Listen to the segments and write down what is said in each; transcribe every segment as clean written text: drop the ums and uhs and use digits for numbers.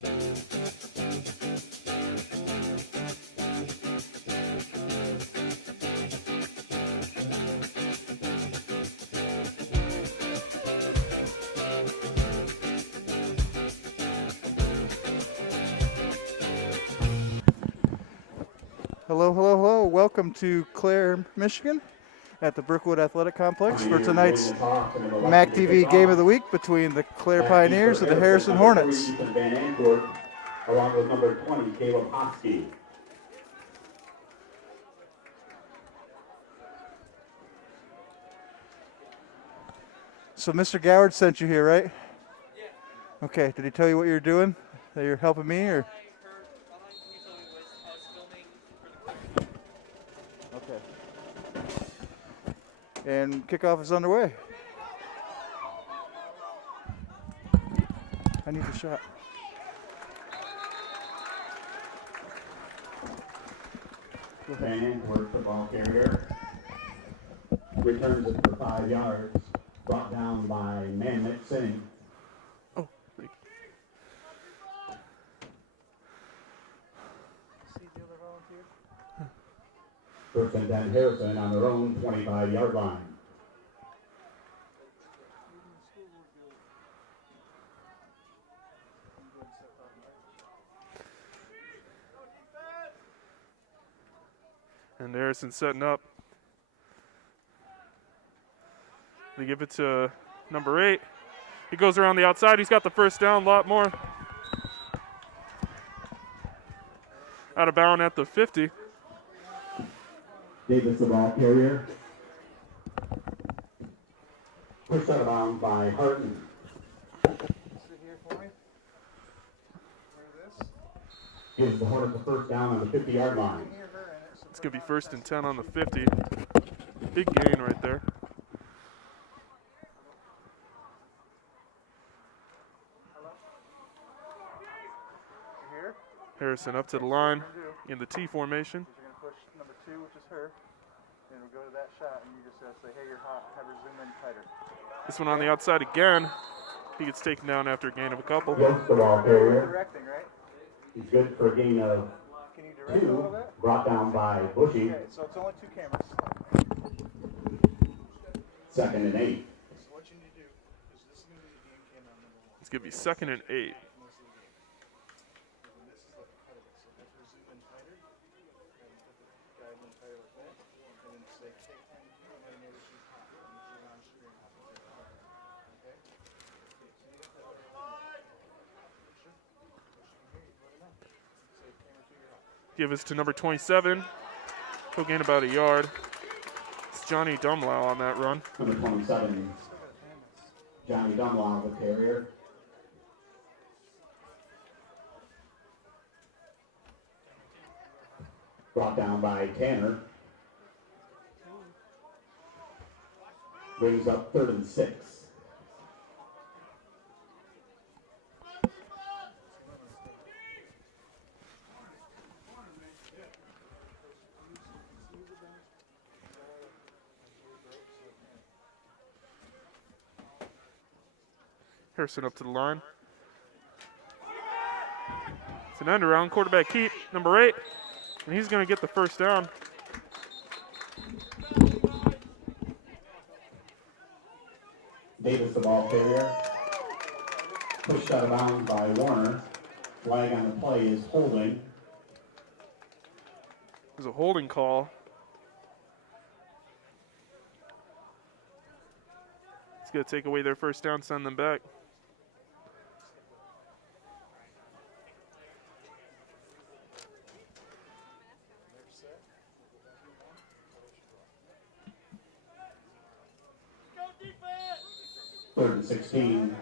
Hello, hello, hello. Welcome to Clare, Michigan at the Brookwood Athletic Complex for tonight's MAC TV Game of the Week between the Clare Pioneers and the Harrison Hornets. Along with number 20, Caleb Hosky. So Mr. Goward sent you here, right? Yeah. Okay, did he tell you what you're doing? That you're helping me, or? Okay. And kickoff is underway. I need the shot. Van works the ball carrier. Returns it for 5 yards. Brought down by Manmit Singh. Oh. First and 10 Harrison on their own 25-yard line. And Harrison setting up. They give it to number 8. He goes around the outside. He's got the first down, a lot more. Out of bounds at the 50. Davis, the ball carrier. Pushed out of bounds by Harton. Sit here for me. Gives the Hornets the first down on the 50-yard line. It's going to be first and 10 on the 50. Big gain right there. Harrison up to the line in the T formation. You're going to push number 2, which is her. And we'll go to that shot, and you just say, hey, you're hot. Have her zoom in tighter. This one on the outside again. He gets taken down after a gain of a couple. Yes, the ball carrier. Directing, right? He's good for a gain of Can you direct a little 2. bit? Brought down by Bushy. Okay, so it's only 2 cameras. Second and 8. So what you need to do is this is going to be the game camera on number 1. It's going to be second and 8. Give us to number 27. He'll gain about a yard. It's Johnny Dumlau on that run. Number 27, Johnny Dunlop, the carrier. Brought down by Tanner. Brings up 3rd and 6. Harrison up to the line. It's an end around, quarterback keep, number 8. And he's going to get the first down. Davis, the ball carrier. Pushed out of bounds by Warner. Flag on the play is holding. There's a holding call. It's going to take away their first down, send them back. Third and 16.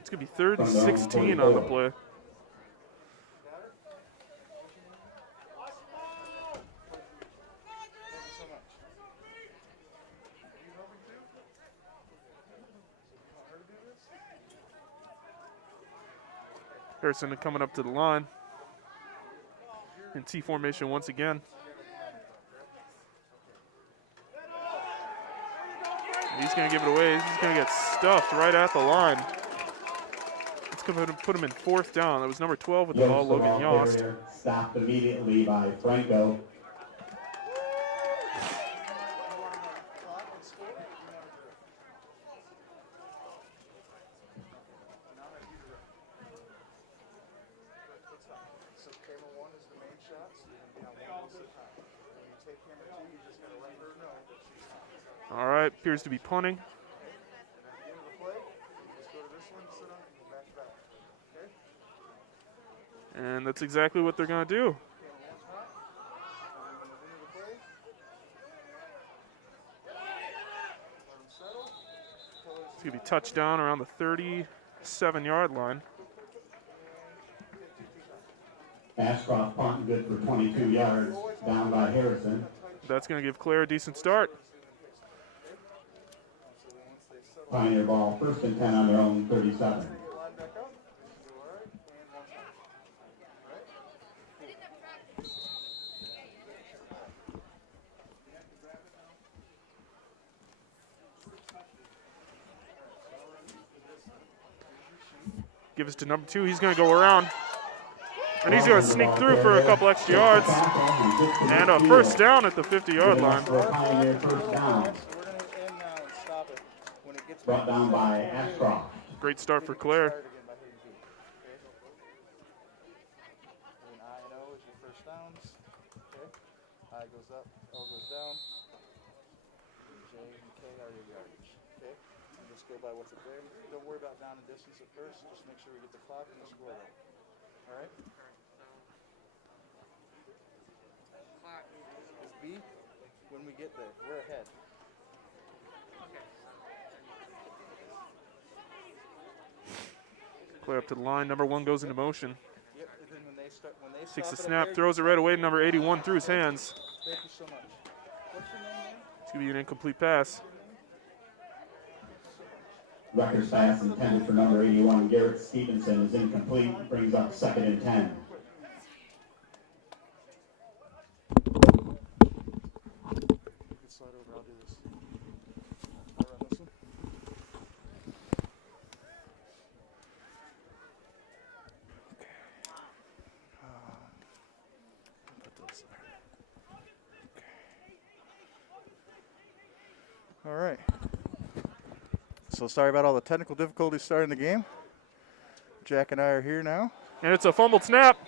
It's going to be 3rd and 16 on the play. Harrison coming up to the line in T formation once again. He's going to give it away. He's going to get stuffed right at the line. It's going to put him in 4th down. That was number 12 with the Yost, ball, the Logan ball Yost. carrier, stopped immediately by Franco. All right, appears to be punting. And that's exactly what they're going to do. It's going to be touchdown around the 37-yard line. Ashcroft punting good for 22 yards, down by Harrison. That's going to give Clare a decent start. Pioneer ball, 1st and 10 on their own 37. Give us to number 2. He's going to go around. And he's going to sneak through for a couple extra yards. And a 1st down at the 50-yard line. Pioneer 1st down. Brought down by Ashcroft. Great start for Clare. I goes up, L goes down. J and K are your yardage. Okay? And just go by what's up there. Don't worry about down and distance at first. Just make sure we get the clock and the score right. All right? Is B when we get there. We're ahead. Clare up to the line. Number 1 goes into motion. Yep, and then when they Takes the stop it up snap, there, throws it right away. Number 81 through his hands. thank you so much. What's your name, man? It's going to be an incomplete pass. Rutgers pass intended for number 81, Garrett Stevenson, is incomplete. Brings up 2nd and 10. Slide over, I'll do this. I'll run this one. Put those there. Okay. All right. So sorry about all the technical difficulties starting the game. Jack and I are here now. And it's a fumbled snap.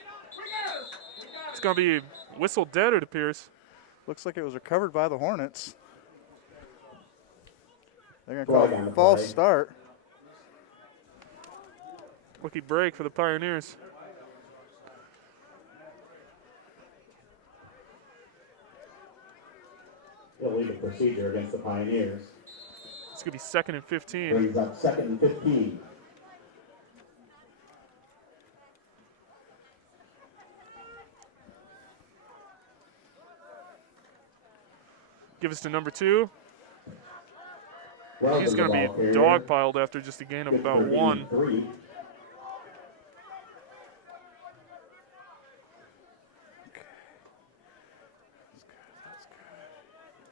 It's going to be whistled dead, it appears. Looks like it was recovered by the Hornets. They're going to call a false start. Lucky break for the Pioneers. Illegal procedure against the Pioneers. It's going to be 2nd and 15. Brings up 2nd and 15. Give us to number 2. Well, He's going to be dogpiled after just a gain of about 1.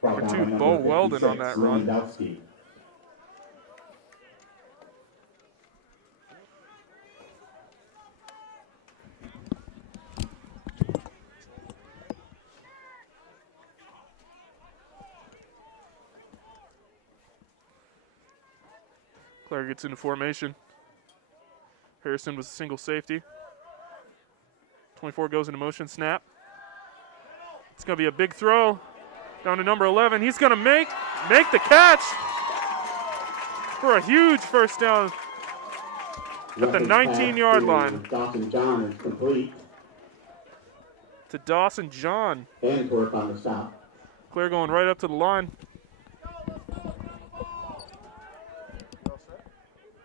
Number 2, Bo Weldon on that run. Clare gets into formation. Harrison was a single safety. 24 goes into motion, snap. It's going to be a big throw down to number 11. He's going to make the catch for a huge 1st down at the 19-yard line. Dawson John is complete. To Dawson John. And work on the stop. Clare going right up to the line.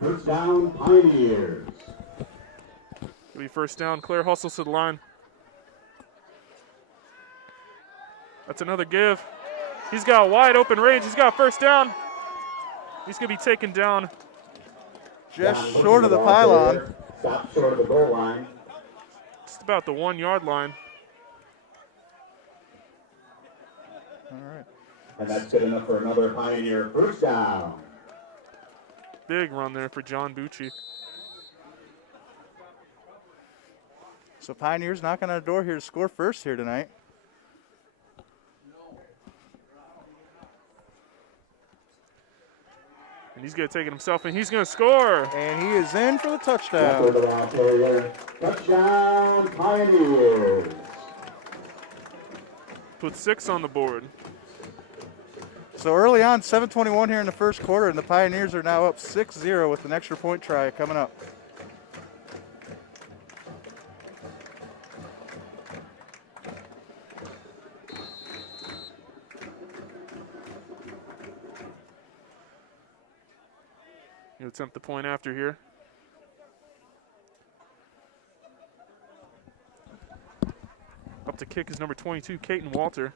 1st down, Pioneers. It'll be 1st down. Clare hustles to the line. That's another give. He's got a wide open range. He's got 1st down. He's going to be taken down. Just short of the pylon. Stop short of the goal line. Just about the 1-yard line. All right. And that's good enough for another Pioneer 1st down. Big run there for John Bucci. So Pioneers knocking on the door here to score first here tonight. And he's going to take it himself, and he's going to score. And he is in for the touchdown. Touchdown, Pioneers. Put 6 on the board. So early on, 7:21 here in the first quarter, and the Pioneers are now up 6-0 with an extra point try coming up. He'll attempt the point after here. Up to kick is number 22, Caton Walter.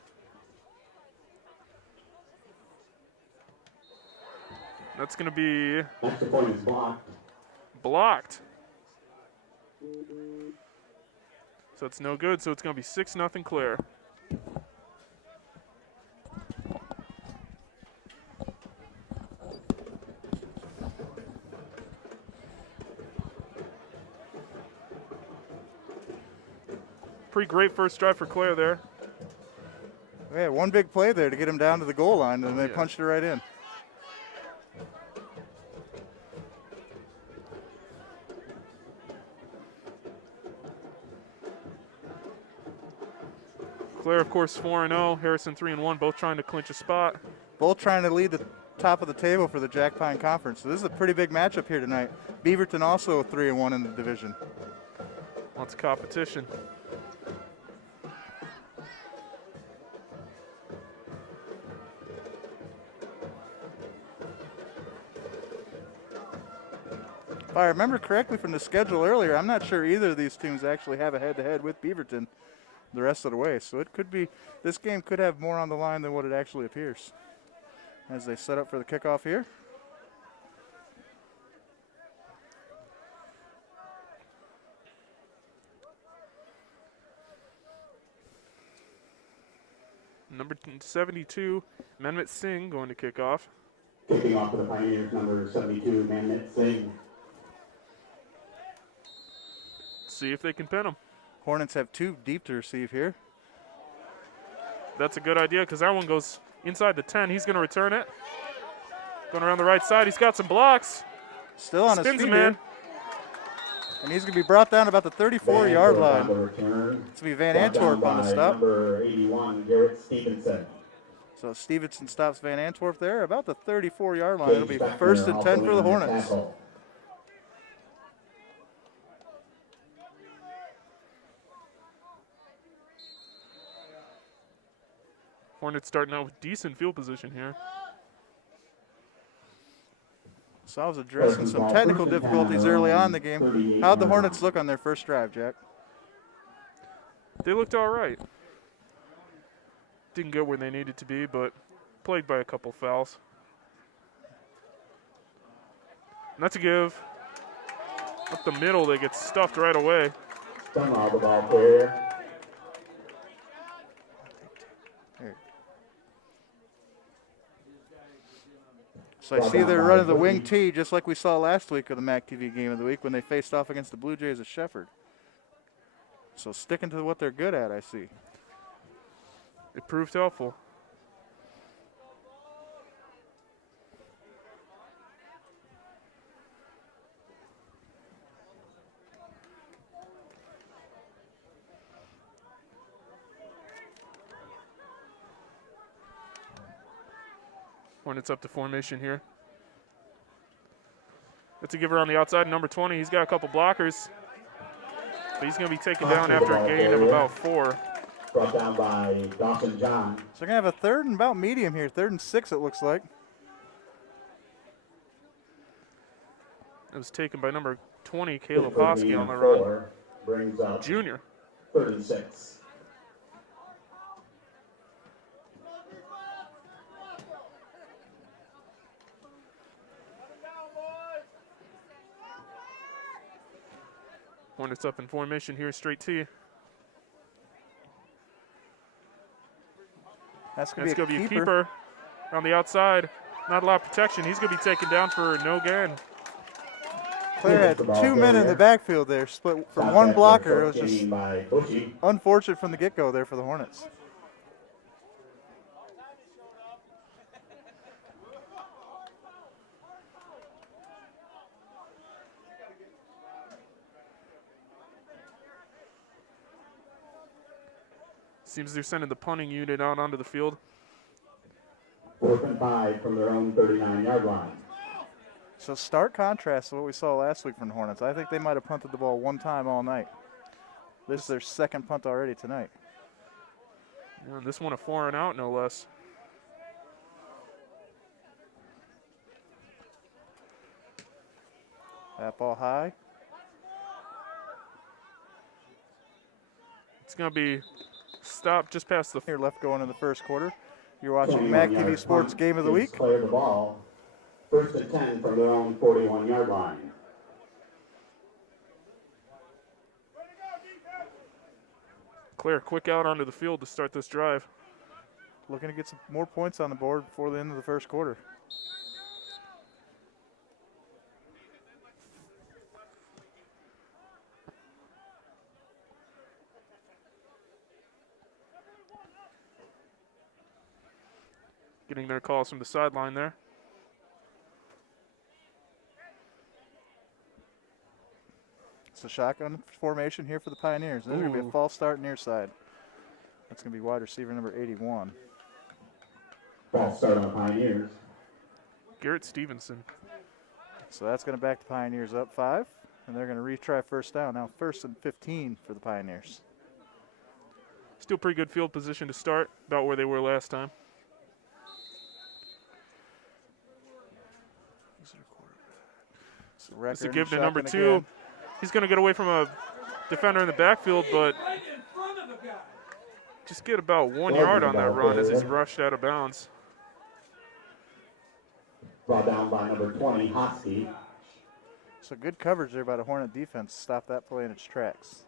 That's going to be Extra point is blocked. blocked. So it's no good, so it's going to be 6-0 Clare. Pretty great first drive for Clare there. Yeah, one big play there to get him down to the goal line, and they punched it right in. Clare, of course, 4-0. Harrison 3-1, both trying to clinch a spot. Both trying to lead the top of the table for the Jack Pine Conference. So this is a pretty big matchup here tonight. Beaverton also 3-1 in the division. Lots of competition. If I remember correctly from the schedule earlier, I'm not sure either of these teams actually have a head-to-head with Beaverton the rest of the way. So it could be, this game could have more on the line than what it actually appears. As they set up for the kickoff here. Number 72, Manmit Singh going to kick off. Kicking off for the Pioneers, number 72, Manmit Singh. See if they can pin them. Hornets have 2 deep to receive here. That's a good idea because that one goes inside the 10. He's going to return it. Going around the right side. He's got some blocks. Still on his Spins feet him in. here. And he's going to be brought down about the 34-yard line. It's going to be Van Antwerp on the stop. Number 81, Garrett Stevenson. So Stevenson stops Van Antwerp there about the 34-yard line. It'll be 1st and 10 for the Hornets. Hornets starting out with decent field position here. So I was addressing some technical difficulties early on in the game. How'd the Hornets look on their first drive, Jack? They looked all right. Didn't get where they needed to be, but plagued by a couple fouls. Not to give. Up the middle, they get stuffed right away. Some of the ball player. So I see they're running the wing tee just like we saw last week of the MAC TV game of the week when they faced off against the Blue Jays of Shepherd. So sticking to what they're good at, I see. It proved helpful. Hornets up to formation here. It's a giver on the outside, number 20. He's got a couple blockers, but he's going to be taken down after a gain of about 4. Brought down by Dawson John. So they're going to have a 3rd and about medium here. 3rd and 6, it looks like. It was taken by number 20, Caleb Hosky on the run. Brings up Junior. 3rd and 6. Hornets up in formation here, straight T. That's going to to be a keeper on the outside. Not a lot of protection. He's going to be taken down for no gain. Clare had 2 men in the backfield there, split for one blocker. It was just unfortunate from the get-go there for the Hornets. Seems they're sending the punting unit out onto the field. 4th and 5 from their own 39-yard line. So stark contrast to what we saw last week from the Hornets. I think they might have punted the ball one time all night. This is their second punt already tonight. Yeah, and this one a 4 and out, no less. That ball high. It's going to be stopped just past the... Here left going in the first quarter. You're watching MAC TV Sports Game of the Week. Clear the ball. 1st and 10 from their own 41-yard line. Clare quick out onto the field to start this drive. Looking to get some more points on the board before the end of the first quarter. Getting their calls from the sideline there. It's a shotgun formation here for the Pioneers. There's going to be a false start near side. That's going to be wide receiver number 81. False start on the Pioneers. Garrett Stevenson. So that's going to back the Pioneers up 5, and they're going to retry first down. Now 1st and 15 for the Pioneers. Still pretty good field position to start, about where they were last time. So it's a give to number 2. Again. He's going to get away from a defender in the backfield, but just get about 1 yard on that run as he's rushed out of bounds. Brought down by number 20, Hosky. So good coverage there by the Hornet defense. Stop that play in its tracks.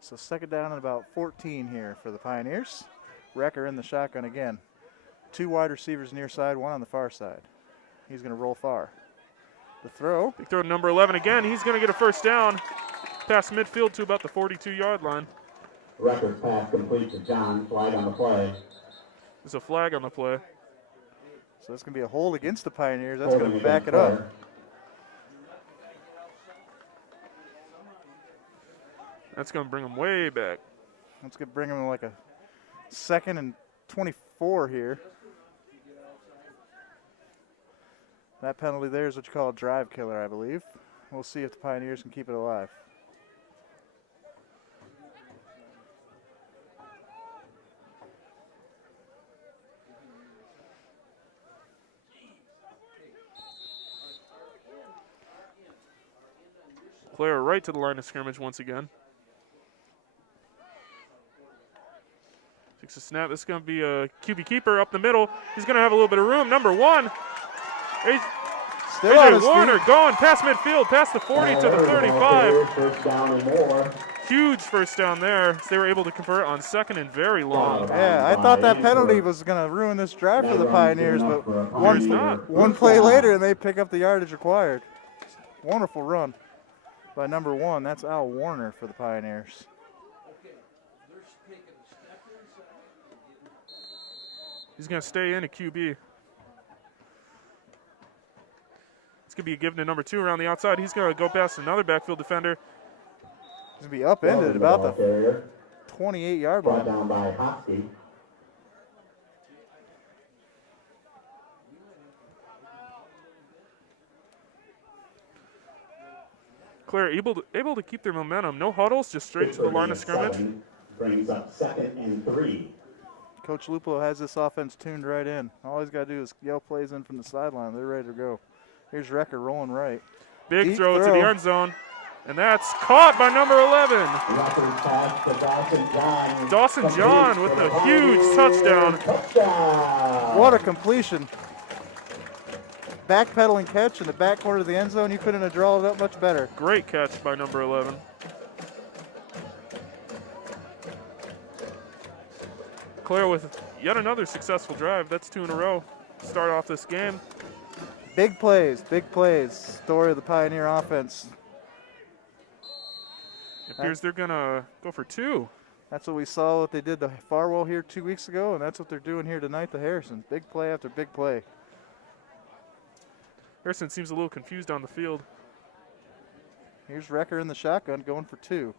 So 2nd down and about 14 here for the Pioneers. Wrecker in the shotgun again. 2 wide receivers near side, 1 on the far side. He's going to roll far. The throw. Big throw to number 11 again. He's going to get a first down past midfield to about the 42-yard line. Wrecker's pass complete to John. Flag on the play. There's a flag on the play. So that's going to be a hold against the Pioneers. That's going to back it up. That's going to bring them way back. That's going to bring them like a 2nd and 24 here. That penalty there is what you call a drive killer, I believe. We'll see if the Pioneers can keep it alive. Clare right to the line of scrimmage once again. Takes a snap. This is going to be a QB keeper up the middle. He's going to have a little bit of room. Number 1. Still on his Warner feet. going past midfield, past the 40 to the 35. First down and more. Huge first down there. So they were able to convert on 2nd and very long. Yeah, I thought that penalty was going to ruin this drive for the Pioneers, but one play later and they pick up the yardage required. Wonderful run by number 1. That's Al Warner for the Pioneers. He's going to stay in at QB. It's going to be a give to number 2 around the outside. He's going to go past another backfield defender. He's going to be upended about the 28-yard line. Brought down by Hosky. Clare able to keep their momentum. No huddles, just straight to the line of scrimmage. Brings up 2nd and 3. Coach Lupo has this offense tuned right in. All he's got to do is yell plays in from the sideline. They're ready to go. Here's Wrecker rolling right. Big throw to the end zone. And that's caught by number 11. Dawson John with a huge touchdown. What a completion. Backpedaling catch in the back corner of the end zone. You couldn't have drawn it up much better. Great catch by number 11. Clare with yet another successful drive. That's 2 in a row. start off this game. Big plays, big plays. Story of the Pioneer offense. It appears they're going to go for 2. That's what we saw what they did to Farwell here 2 weeks ago, and that's what they're doing here tonight to Harrison. Big play after big play. Harrison seems a little confused on the field. Here's Recker in the shotgun going for 2.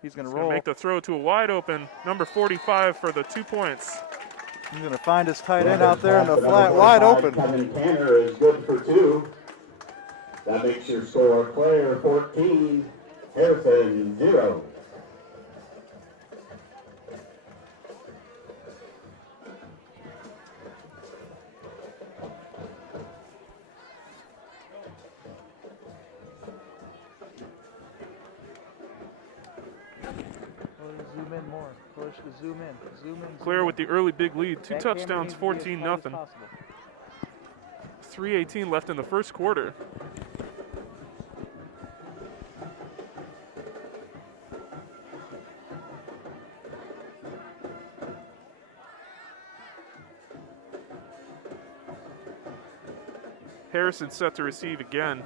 He's going to roll. Make the throw to a wide open number 45 for the 2 points. He's going to find his tight end out there in the flat, wide open. Kevin Tanner is good for 2. That makes your score Clare 14, Harrison 0. Zoom in more. Push to zoom in. Zoom in. Clare with the early big lead. 2 touchdowns, 14-0. 3:18 left in the first quarter. Harrison set to receive again.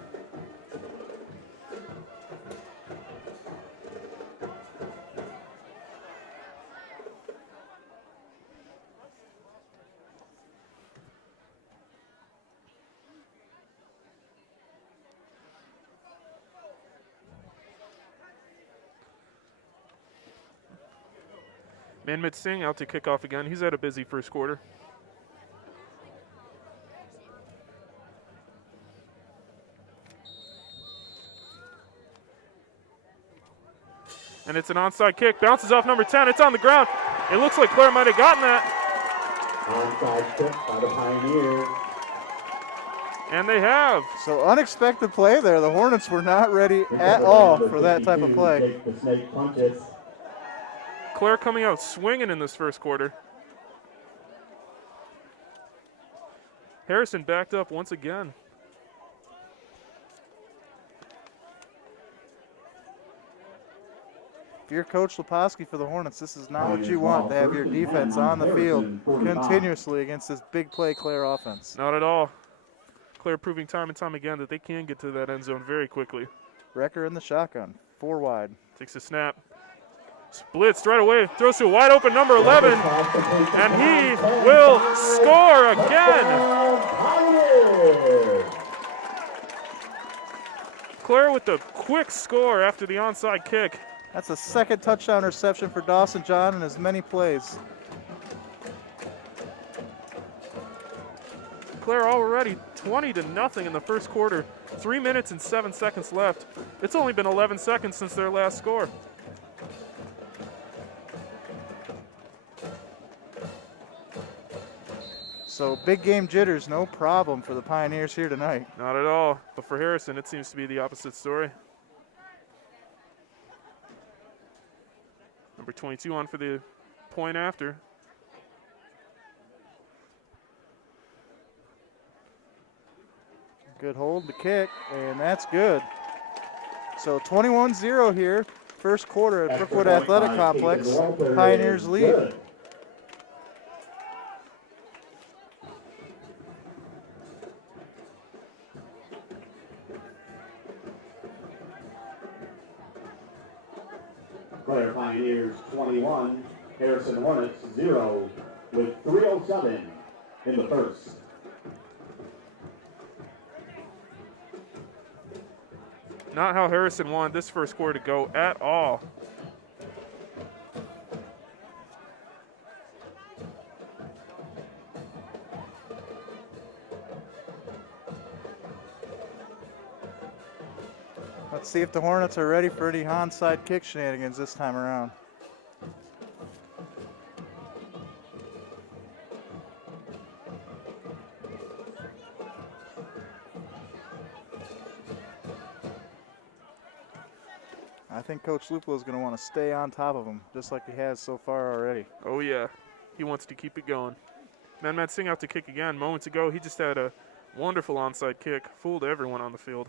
Manmit Singh out to kick off again. He's had a busy first quarter. And it's an onside kick. Bounces off number 10. It's on the ground. It looks like Clare might have gotten that. Onside kick by the Pioneers. And they have. So unexpected play there. The Hornets were not ready at all for that type of play. Take the snake punches. Clare coming out swinging in this first quarter. Harrison backed up once again. If you're Coach Leposki for the Hornets, this is not what you want, to have your defense on the field continuously against this big play Clare offense. Not at all. Clare proving time and time again that they can get to that end zone very quickly. Recker in the shotgun, 4 wide. Takes a snap. Splits right away, throws to a wide open number 11, and he will score again. Clare with the quick score after the onside kick. That's a second touchdown reception for Dawson John in as many plays. Clare already 20-0 in the first quarter. 3 minutes and 7 seconds left. It's only been 11 seconds since their last score. So big game jitters, no problem for the Pioneers here tonight. Not at all. But for Harrison, it seems to be the opposite story. Number 22 on for the point after. Good hold, the kick, and that's good. So 21-0 here, first quarter at Brookwood Athletic Complex. Pioneers lead. Clare Pioneers 21, Harrison Hornets 0, with 3:07 in the first. Not how Harrison wanted this first quarter to go at all. Let's see if the Hornets are ready for any onside kick shenanigans this time around. I think Coach Lupo is going to want to stay on top of him, just like he has so far already. Oh, yeah. He wants to keep it going. Manmat Singh out to kick again. Moments ago, he just had a wonderful onside kick. Fooled everyone on the field.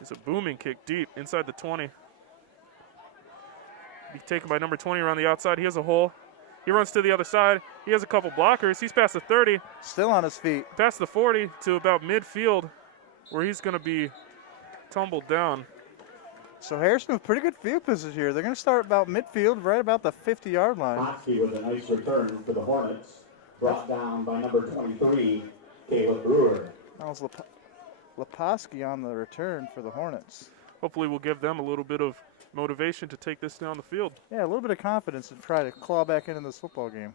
It's a booming kick deep inside the 20. Be taken by number 20 around the outside. He has a hole. He runs to the other side. He has a couple blockers. He's past the 30. Still on his feet. Past the 40 to about midfield where he's going to be tumbled down. So Harrison with pretty good field position here. They're going to start about midfield, right about the 50-yard line. Hotsky with a nice return for the Hornets. Brought down by number 23, Caleb Brewer. That was Leposki on the return for the Hornets. Hopefully we'll give them a little bit of motivation to take this down the field. Yeah, a little bit of confidence to try to claw back into this football game.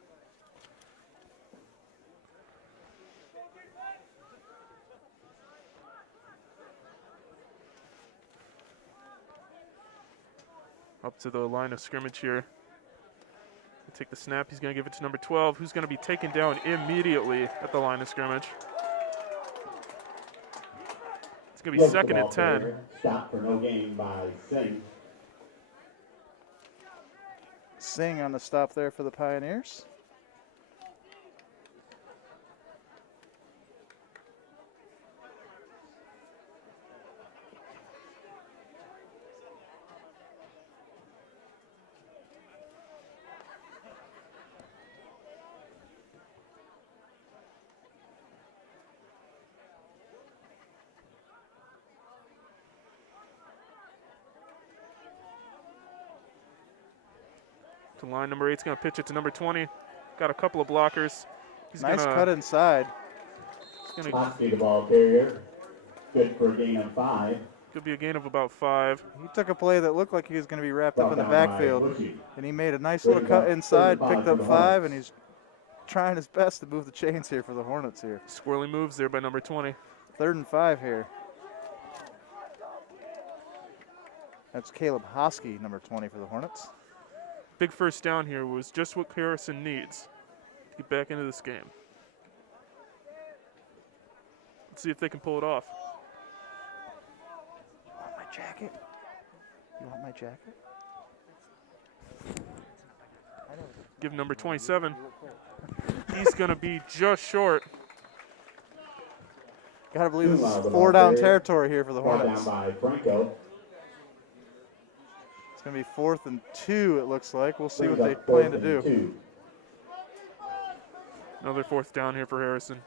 Up to the line of scrimmage here. He'll take the snap. He's going to give it to number 12, who's going to be taken down immediately at the line of scrimmage. It's going to be second and 10. Stop for no gain by Singh. Singh on the stop there for the Pioneers. To line number 8's going to pitch it to number 20. Got a couple of blockers. He's nice cut inside. Hotsky the ball carrier. Good for a gain of 5. Could be a gain of about 5. He took a play that looked like he was going to be wrapped up in the backfield, and he made a nice little cut inside, picked up 5, and he's trying his best to move the chains here for the Hornets here. Squirrely moves there by number 20. 3rd and 5 here. That's Caleb Hoskey, number 20 for the Hornets. Big first down here was just what Harrison needs to get back into this game. Let's see if they can pull it off. You want my jacket? You want my jacket? Give number 27. He's going to be just short. Gotta believe this is 4-down territory here for the Brought Hornets. down by Franco. It's going to be 4th and 2, it looks like. We'll see what they plan to do. Another 4th down here for Harrison.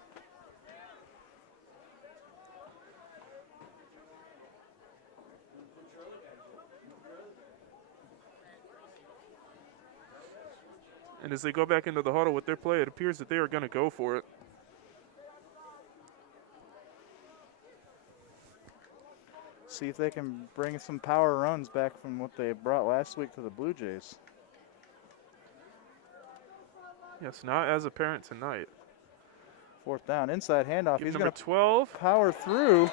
And as they go back into the huddle with their play, it appears that they are going to go for it. See if they can bring some power runs back from what they brought last week to the Blue Jays. Yes, not as apparent tonight. 4th down, inside handoff. He's going to 12 power through.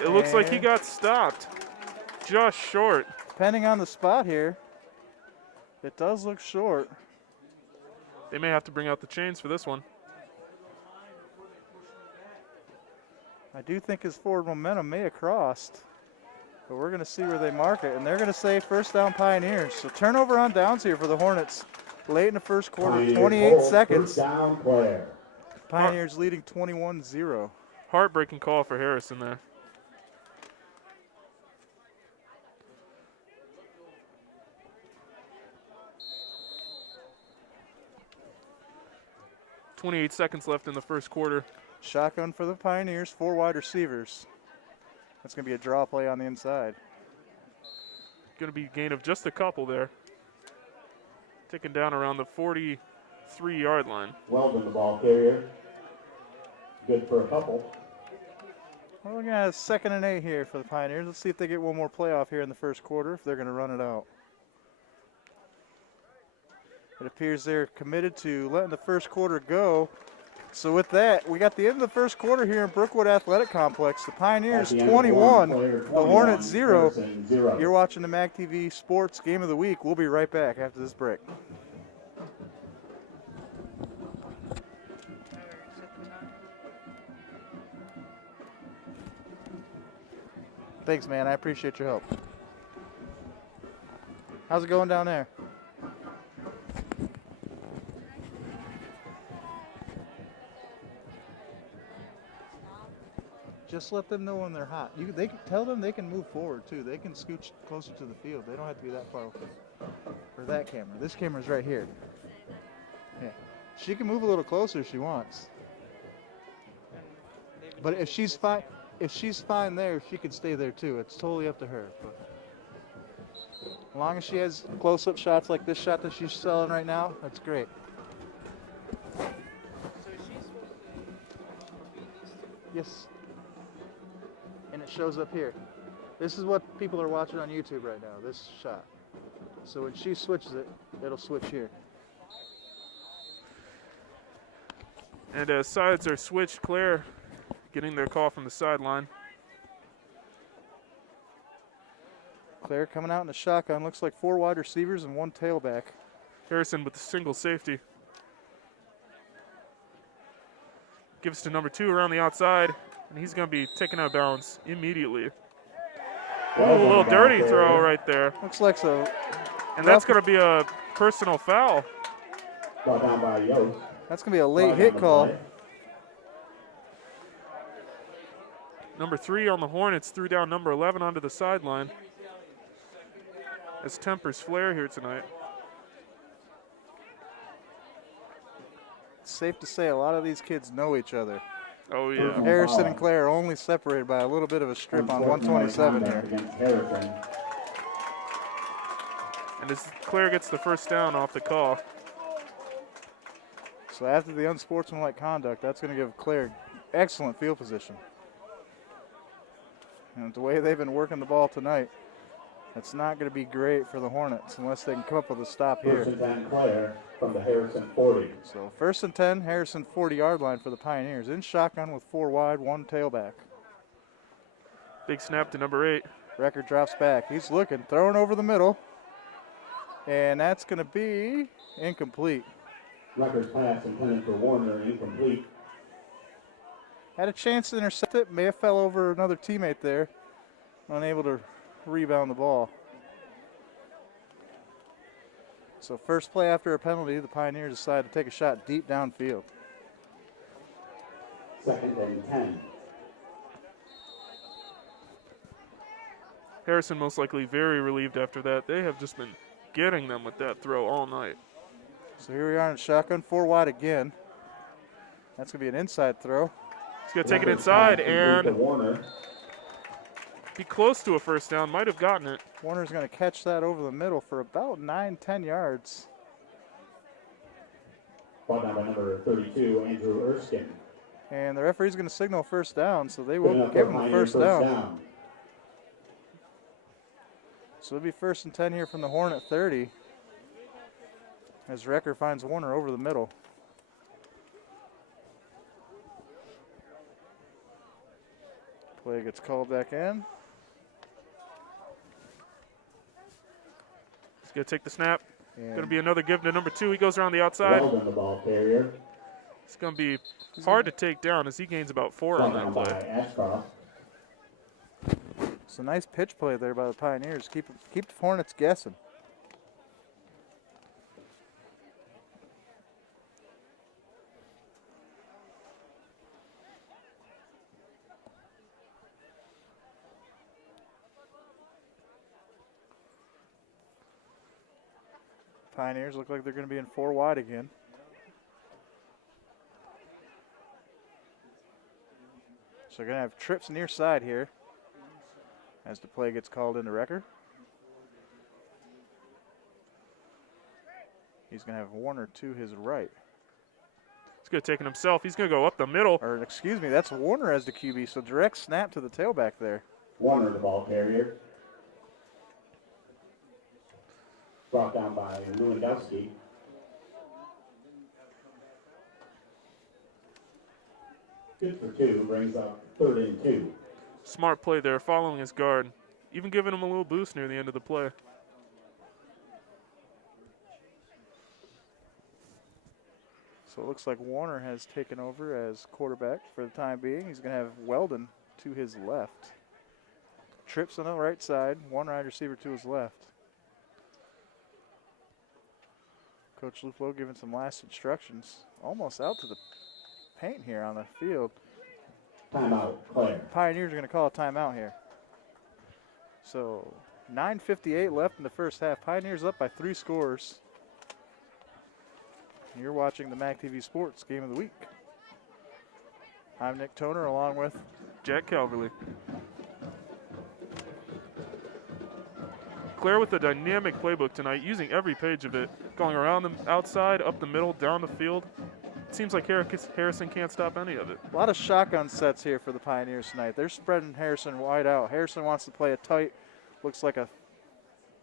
It looks like he got stopped just short. Depending on the spot here, it does look short. They may have to bring out the chains for this one. I do think his forward momentum may have crossed, but we're going to see where they mark it, and they're going to say 1st down Pioneers. So turnover on downs here for the Hornets late in the first quarter, 28 seconds. Down, Clare. Pioneers leading 21-0. Heartbreaking call for Harrison there. .28 seconds left in the first quarter. Shotgun for the Pioneers, 4 wide receivers. That's going to be a draw play on the inside. Going to be a gain of just a couple there. Taken down around the 43-yard line. Weldon the ball carrier. Good for a couple. Well, we're going to have 2nd and 8 here for the Pioneers. Let's see if they get one more playoff here in the first quarter, if they're going to run it out. It appears they're committed to letting the first quarter go. So with that, we got the end of the first quarter here in Brookwood Athletic Complex. The Pioneers 21, the Hornets 0. You're watching the MAC TV Sports Game of the Week. We'll be right back after this break. Thanks, man. I appreciate your help. How's it going down there? Just let them know when they're hot. They can tell them they can move forward too. They can scooch closer to the field. They don't have to be that far away. Or that camera. This camera's right here. Yeah. She can move a little closer if she wants. But if she's fine there, she can stay there too. It's totally up to her. But as long as she has close-up shots like this shot that she's selling right now, that's great. Yes. And it shows up here. This is what people are watching on YouTube right now, this shot. So when she switches it, it'll switch here. And as sides are switched, Clare getting their call from the sideline. Clare coming out in the shotgun. Looks like 4 wide receivers and 1 tailback. Harrison with the single safety. Gives to number 2 around the outside, and he's going to be taken out of bounds immediately. Ooh, a little dirty throw right there. Looks like so. And that's going to be a personal foul. Brought down by Yost. That's going to be a late hit call. Number 3 on the Hornets threw down number 11 onto the sideline. As tempers flare here tonight. It's safe to say a lot of these kids know each other. Oh, yeah. Harrison and Clare are only separated by a little bit of a strip on 127 here. And as Clare gets the first down off the call. So after the unsportsmanlike conduct, that's going to give Clare excellent field position. And the way they've been working the ball tonight, it's not going to be great for the Hornets unless they can come up with a stop here. First and 10, Clare from the Harrison 40. So first and 10, Harrison 40-yard line for the Pioneers. In shotgun with 4 wide, 1 tailback. Big snap to number 8. Record drops back. He's looking, throwing over the middle. And that's going to be incomplete. Record pass intended for Warner, incomplete. Had a chance to intercept it. May have fell over another teammate there. Unable to rebound the ball. So first play after a penalty, the Pioneers decide to take a shot deep downfield. Second and 10. Harrison most likely very relieved after that. They have just been getting them with that throw all night. So here we are in shotgun, 4 wide again. That's going to be an inside throw. He's going to take it inside and be close to a first down. Might have gotten it. Warner's going to catch that over the middle for about 9-10 yards. Ball down by number 32, Andrew Erskine. And the referee's going to signal first down, so they will give him the first down. So it'll be first and 10 here from the Hornet 30. As Recker finds Warner over the middle. Play gets called back in. He's going to take the snap. Going to be another give to number 2. He goes around the outside. Well done, the ball carrier. It's going to be hard to take down as he gains about 4 on that play. Ashcroft. It's a nice pitch play there by the Pioneers. Keep the Hornets guessing. Pioneers look like they're going to be in 4 wide again. So they're going to have trips near side here as the play gets called into Recker. He's going to have Warner to his right. He's going to take it himself. He's going to go up the middle. Or excuse me, that's Warner as the QB, so direct snap to the tailback there. Warner, the ball carrier. Brought down by Lewandowski. Good for 2, brings up 3rd and 2. Smart play there, following his guard. Even giving him a little boost near the end of the play. So it looks like Warner has taken over as quarterback for the time being. He's going to have Weldon to his left. Trips on the right side, 1 wide receiver to his left. Coach Luplo giving some last instructions. Almost out to the paint here on the field. Timeout, Clare. Pioneers are going to call a timeout here. So 9:58 left in the first half. Pioneers up by 3 scores. You're watching the MAC TV Sports Game of the Week. I'm Nick Toner along with Jack Calverley. Clare with a dynamic playbook tonight, using every page of it, going around the outside, up the middle, down the field. It seems like Harrison can't stop any of it. a lot of shotgun sets here for the Pioneers tonight. They're spreading Harrison wide out. Harrison wants to play a tight, looks like a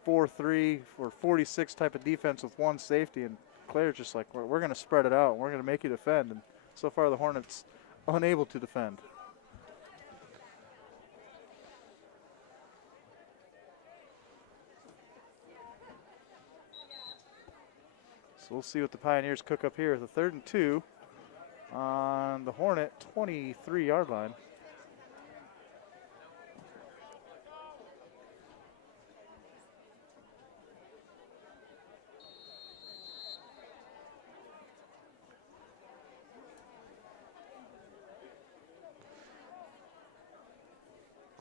4-3 or 46 type of defense with 1 safety, and Clare's just like, we're going to spread it out, and we're going to make you defend. And so far the Hornets unable to defend. So we'll see what the Pioneers cook up here. The 3rd and 2 on the Hornet 23-yard line.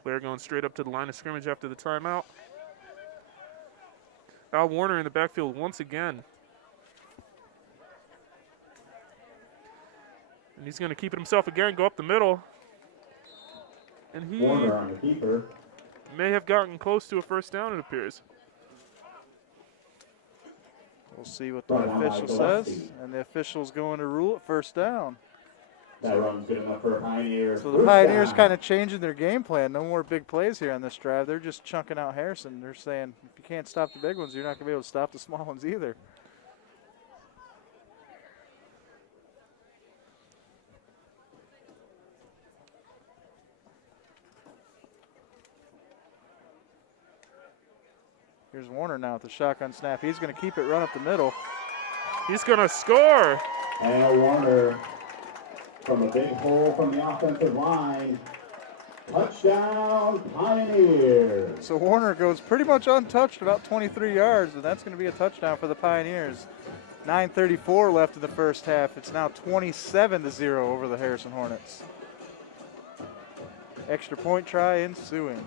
Clare going straight up to the line of scrimmage after the timeout. Al Warner in the backfield once again. And he's going to keep it himself again, go up the middle. And he Warner on the keeper. may have gotten close to a first down, it appears. We'll see what the official says. And the official's going to rule it first down. That run's good enough for a Pioneer. So the Pioneers kind of changing their game plan. No more big plays here on this drive. They're just chunking out Harrison. They're saying, if you can't stop the big ones, you're not going to be able to stop the small ones either. Here's Warner now with the shotgun snap. He's going to keep it, run up the middle. He's going to score. And Warner from a big hole from the offensive line. Touchdown, Pioneers. So Warner goes pretty much untouched, about 23 yards, and that's going to be a touchdown for the Pioneers. 9:34 left in the first half. It's now 27-0 over the Harrison Hornets. Extra point try ensuing.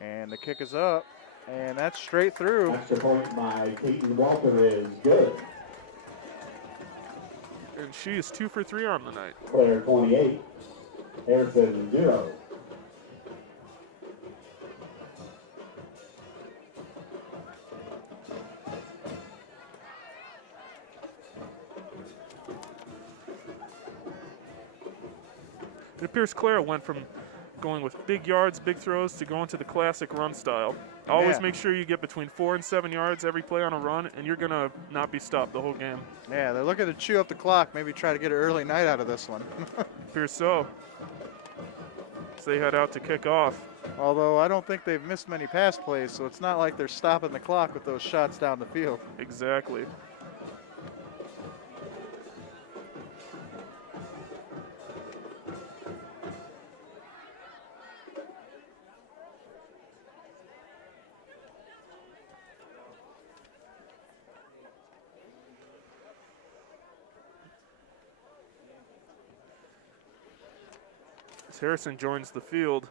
And the kick is up, and that's straight through. Extra point by Peyton Walker is good. And she is 2 for 3 on the night. Clare 28, Harrison 0. It appears Clare went from going with big yards, big throws, to going to the classic run style. Always make sure you get between 4 and 7 yards every play on a run, and you're going to not be stopped the whole game. Yeah, they're looking to chew up the clock, maybe try to get an early night out of this one. Appears so. As they head out to kick off. Although I don't think they've missed many pass plays, so it's not like they're stopping the clock with those shots down the field. Exactly. Harrison joins the field.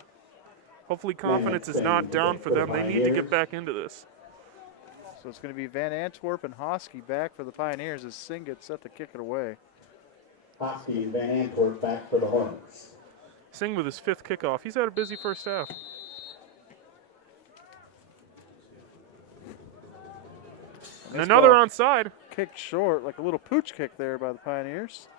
Hopefully confidence is not down for them. They need to get back into this. So it's going to be Van Antwerp and Hosky back for the Pioneers as Singh gets set to kick it away. Hosky and Van Antwerp back for the Hornets. Singh with his 5th kickoff. He's had a busy first half. And another onside. Kicked short, like a little pooch kick there by the Pioneers.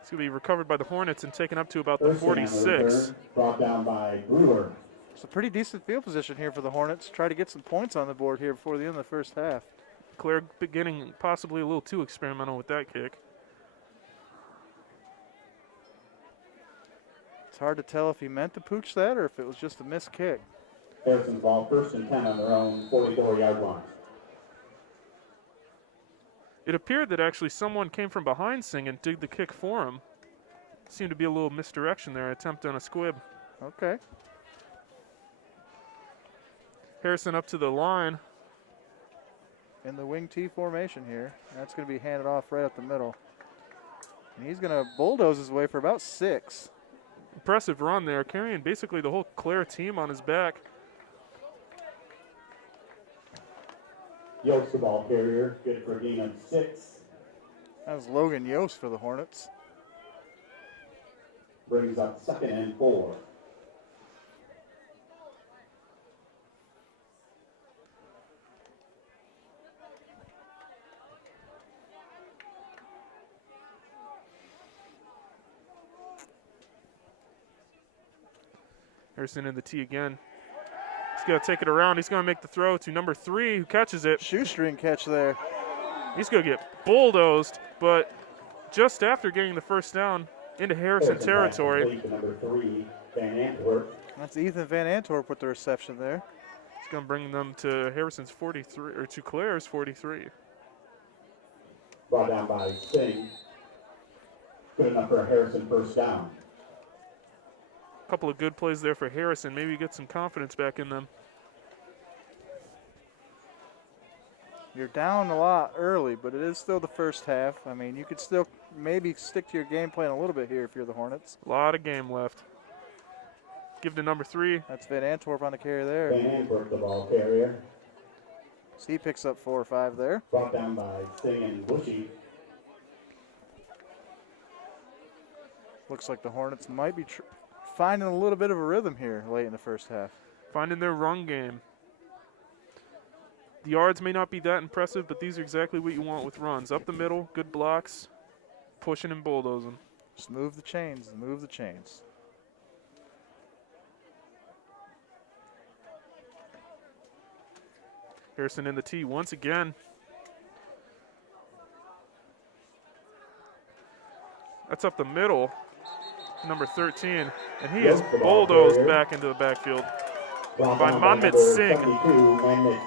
It's going to be recovered by the Hornets and taken up to about the 46. Brought down by Brewer. It's a pretty decent field position here for the Hornets. Try to get some points on the board here before the end of the first half. Clare beginning possibly a little too experimental with that kick. It's hard to tell if he meant to pooch that or if it was just a missed kick. Harrison's ball 1st and 10 on their own 44-yard line. It appeared that actually someone came from behind Singh and did the kick for him. Seemed to be a little misdirection there, attempt on a squib. Okay. Harrison up to the line. In the wing T formation here. That's going to be handed off right up the middle. And he's going to bulldoze his way for about 6. Impressive run there, carrying basically the whole Clare team on his back. Yost, the ball carrier, good for a gain of 6. That was Logan Yost for the Hornets. Brings up 2nd and 4. Harrison in the tee again. He's going to take it around. He's going to make the throw to number 3, who catches it. Shoestring catch there. He's going to get bulldozed, but just after getting the first down into Harrison territory. Number 3, Van Antwerp. That's Ethan Van Antwerp with the reception there. It's going to bring them to Harrison's 43, or to Clare's 43. Brought down by Singh. Good enough for a Harrison first down. A couple of good plays there for Harrison. Maybe get some confidence back in them. You're down a lot early, but it is still the first half. I mean, you could still maybe stick to your game plan a little bit here if you're the Hornets. A lot of game left. Give to number 3. That's Van Antwerp on the carry there. Van Antwerp, the ball carrier. So he picks up 4 or 5 there. Brought down by Singh and Bushy. Looks like the Hornets might be finding a little bit of a rhythm here late in the first half. Finding their run game. The yards may not be that impressive, but these are exactly what you want with runs. Up the middle, good blocks, pushing and bulldozing. Just move the chains, move the chains. Harrison in the tee once again. That's up the middle, number 13. And he is bulldozed back into the backfield by Manmit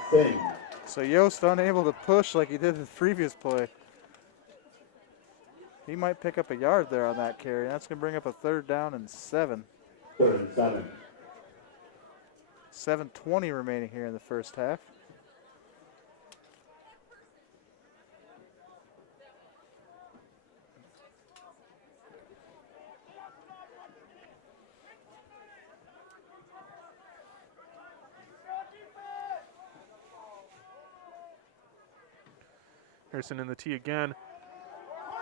Singh. So Yost unable to push like he did in the previous play. He might pick up a yard there on that carry. That's going to bring up a 3rd down and 7. 3rd and 7. 7:20 remaining here in the first half. Harrison in the tee again.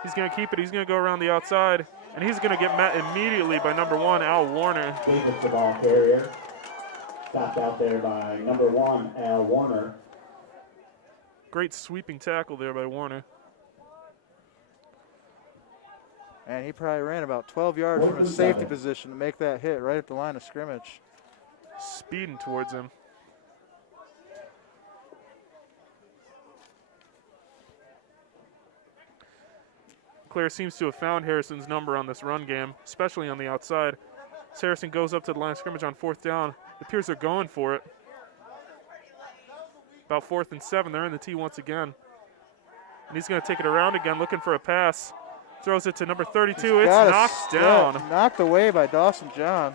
He's going to keep it. He's going to go around the outside, and he's going to get met immediately by number 1, Al Warner. Davis, the ball carrier. Stopped out there by number 1, Al Warner. Great sweeping tackle there by Warner. And he probably ran about 12 yards from a safety position to make that hit right at the line of scrimmage. Speeding towards him. Clare seems to have found Harrison's number on this run game, especially on the outside. As Harrison goes up to the line of scrimmage on 4th down, it appears they're going for it. About 4th and 7, they're in the tee once again. And he's going to take it around again, looking for a pass. Throws it to number 32. It's knocked down. Knocked away by Dawson John.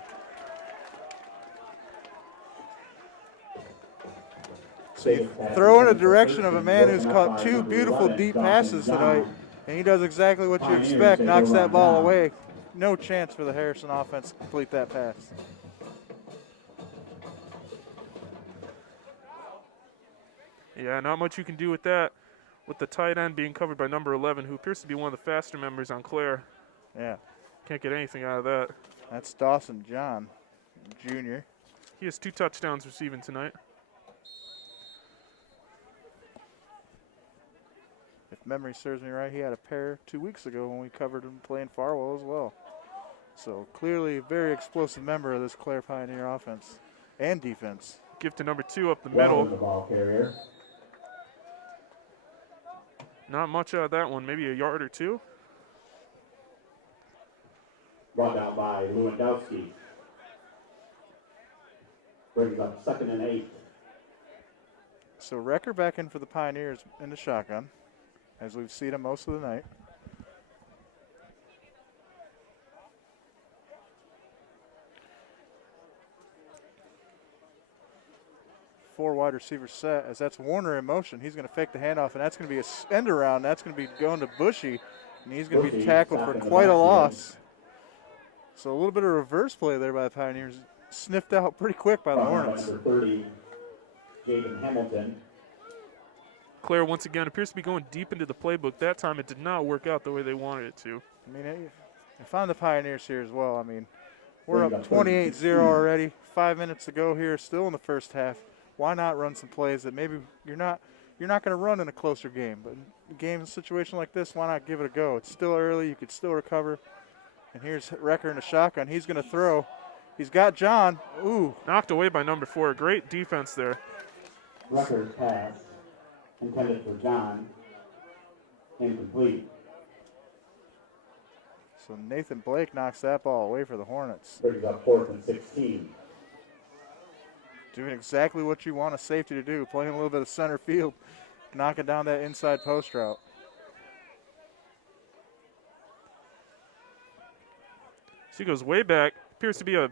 So you throw in a direction of a man who's caught 2 beautiful deep passes tonight. And he does exactly what you expect, knocks that ball away. No chance for the Harrison offense to complete that pass. Yeah, not much you can do with that, with the tight end being covered by number 11, who appears to be one of the faster members on Clare. Yeah. Can't get anything out of that. That's Dawson John, Jr. He has 2 touchdowns receiving tonight. If memory serves me right, he had a pair 2 weeks ago when we covered him playing Farwell as well. So clearly a very explosive member of this Clare Pioneer offense and defense. Give to number 2 up the middle. The ball carrier. Not much out of that one, maybe a yard or 2. Brought down by Lewandowski. Brings up 2nd and 8. So Recker back in for the Pioneers in the shotgun, as we've seen him most of the night. 4 wide receiver set as that's Warner in motion. He's going to fake the handoff, and that's going to be a end around. That's going to be going to Bushy, and he's going to be tackled for quite a loss. So a little bit of reverse play there by the Pioneers. Sniffed out pretty quick by the Hornets. Number 30, Jaden Hamilton. Clare once again appears to be going deep into the playbook. That time it did not work out the way they wanted it to. I mean, if I'm the Pioneers here as well, I mean, we're up 28-0 already. 5 minutes to go here, still in the first half. Why not run some plays that maybe you're not going to run in a closer game, but in a game situation like this, why not give it a go? It's still early. You could still recover. And here's Recker in a shotgun. He's going to throw. He's got John. Ooh. Knocked away by number 4. Great defense there. Recker's pass intended for John. Incomplete. So Nathan Blake knocks that ball away for the Hornets. Brings up 4th and 16. Doing exactly what you want a safety to do, playing a little bit of center field, knocking down that inside post route. She goes way back. Appears to be a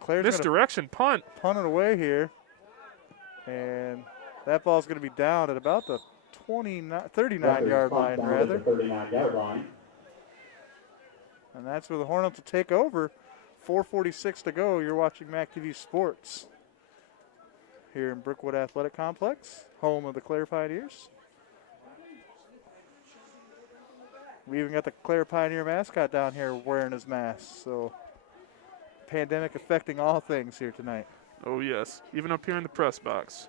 Claire's misdirection punt. Punt it away here. And that ball's going to be down at about the 39-yard line, rather. 39-yard line. And that's where the Hornets will take over. 4:46 to go. You're watching MAC TV Sports here in Brookwood Athletic Complex, home of the Clare Pioneers. We even got the Clare Pioneer mascot down here wearing his mask. So, pandemic affecting all things here tonight. Oh, yes. Even up here in the press box.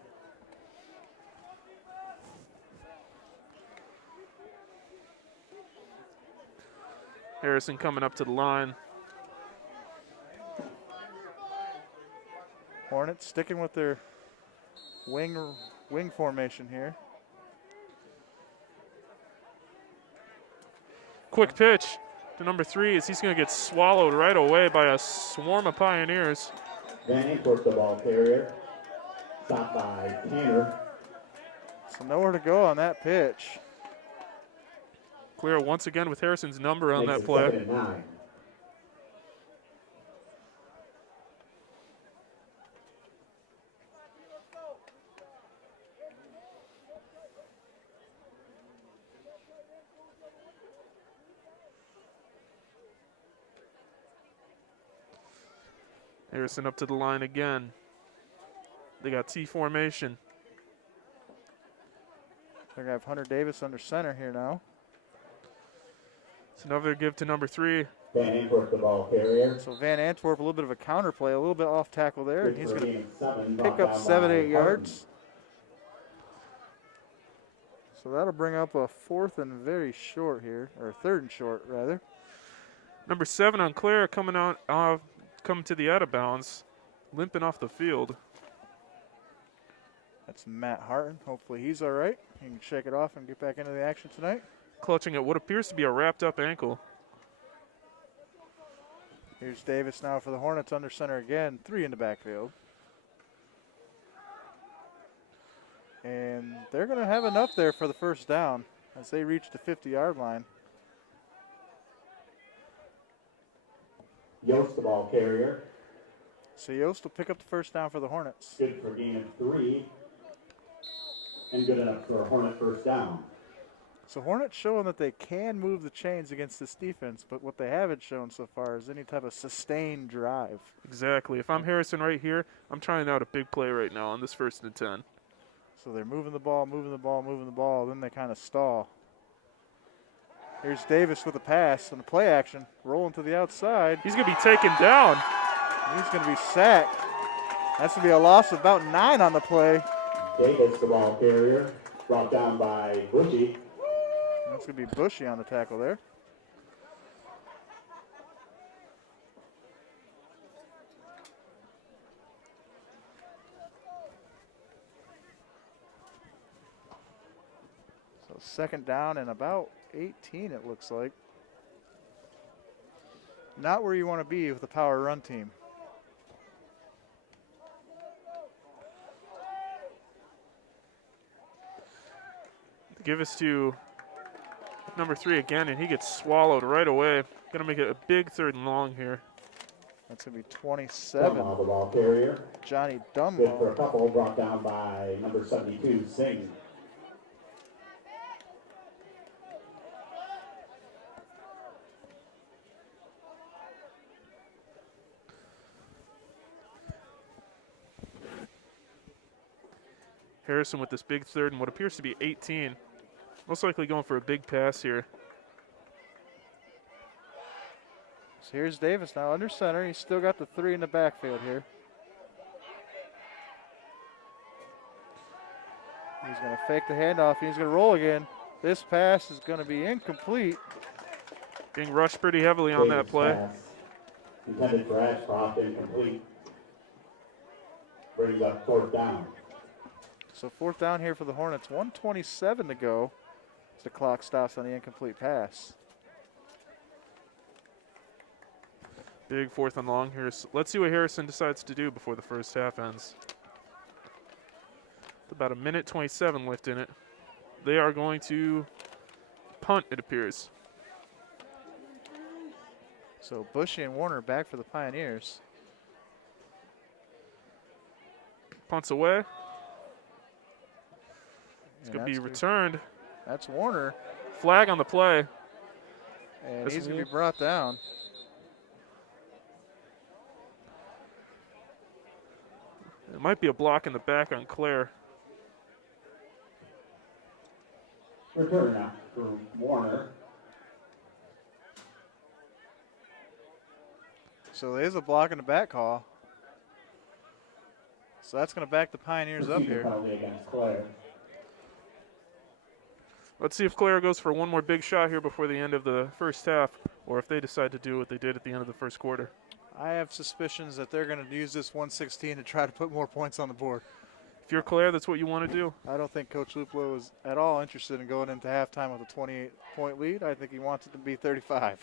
Harrison coming up to the line. Hornets sticking with their wing formation here. Quick pitch to number 3 as he's going to get swallowed right away by a swarm of Pioneers. Van Antwerp, the ball carrier. Stopped by Tanner. So nowhere to go on that pitch. Clare once again with Harrison's number on Makes that it play. 2nd and 9. Harrison up to the line again. They got T formation. They're going to have Hunter Davis under center here now. It's another give to number 3. Van Antwerp, the ball carrier. So Van Antwerp, a little bit of a counter play, a little bit off tackle there, and he's going to pick up 7-8 7-8 yards. So that'll bring up a 4th and very short here, or 3rd and short rather. Number 7 on Clare coming to the out of bounds, limping off the field. That's Matt Harton. Hopefully he's all right. He can shake it off and get back into the action tonight. Clutching at what appears to be a wrapped up ankle. Here's Davis now for the Hornets under center again. 3 in the backfield. And they're going to have enough there for the first down as they reach the 50-yard line. Yost, the ball carrier. So Yost will pick up the first down for the Hornets. Good for gain of 3. And good enough for a Hornet first down. So Hornets showing that they can move the chains against this defense, but what they haven't shown so far is any type of sustained drive. Exactly. If I'm Harrison right here, I'm trying out a big play right now on this 1st and 10. So they're moving the ball, then they kind of stall. Here's Davis with a pass and a play action, rolling to the outside. He's going to be taken down. He's going to be sacked. That's going to be a loss of about 9 on the play. Davis, the ball carrier, brought down by Bushy. That's going to be Bushy on the tackle there. So 2nd down and about 18, it looks like. Not where you want to be with a power run team. Give us to number 3 again, and he gets swallowed right away. Going to make it a big 3rd and long here. That's going to be Dunlop, 27. the ball carrier. Johnny Good for a Dunlop. couple, brought down by number 72, Singh. Harrison with this big third and what appears to be 18. Most likely going for a big pass here. So here's Davis now under center. He's still got the 3 in the backfield here. He's going to fake the handoff. He's going to roll again. This pass is going to be incomplete. Being rushed pretty heavily on that play. Pass. Intended for Ashcroft, incomplete. Brings up 4th down. So 4th down here for the Hornets. 1:27 to go as the clock stops on the incomplete pass. Big 4th and long here. So let's see what Harrison decides to do before the first half ends. About a minute 27 left in it. They are going to punt, it appears. So Bushy and Warner back for the Pioneers. Punts away. It's And going to be that's returned. That's Warner. Flag on the play. And That's he's going to Warner. be brought down. It might be a block in the back on Clare. Return now for Warner. So there's a block in the back call. So that's going to back the Pioneers up Procedure here. penalty against Clare. Let's see if Clare goes for one more big shot here before the end of the first half, or if they decide to do what they did at the end of the first quarter. I have suspicions that they're going to use this 116 to try to put more points on the board. If you're Clare, that's what you want to do. I don't think Coach Luplo is at all interested in going into halftime with a 28-point lead. I think he wants it to be 35.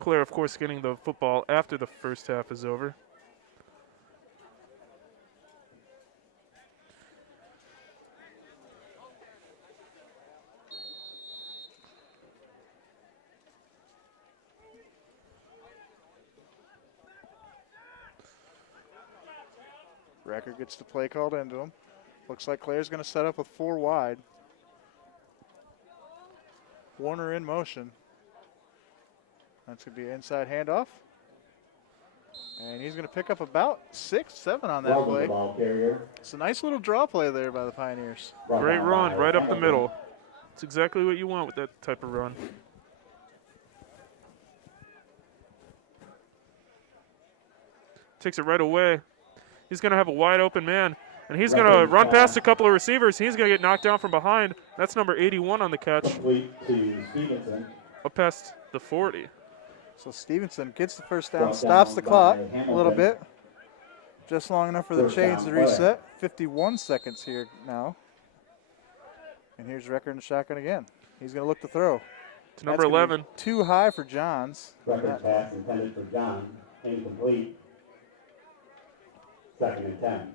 Clare, of course, getting the football after the first half is over. Record gets the play called into him. Looks like Claire's going to set up with 4 wide. Warner in motion. That's going to be an inside handoff. And he's going to pick up about 6, 7 on that Welcome play. the ball carrier. It's a nice little draw play there by the Pioneers. Brought Great down run, by right up the Hamilton. middle. It's exactly what you want with that type of run. Takes it right away. He's going to have a wide open man. And he's going to run past a couple of receivers. He's going to get knocked down from behind. That's number 81 on the catch. Complete to Stevenson. Up past the 40. So Stevenson gets the first down, Brought stops down the clock by a Hamilton. little bit. Just long enough for the First chains down to play. reset. 51 seconds here now. And here's Record in the shotgun again. He's going to look to throw. To number That's gonna be 11. Too high for Johns. Record pass intended for John. Incomplete. 2nd and 10.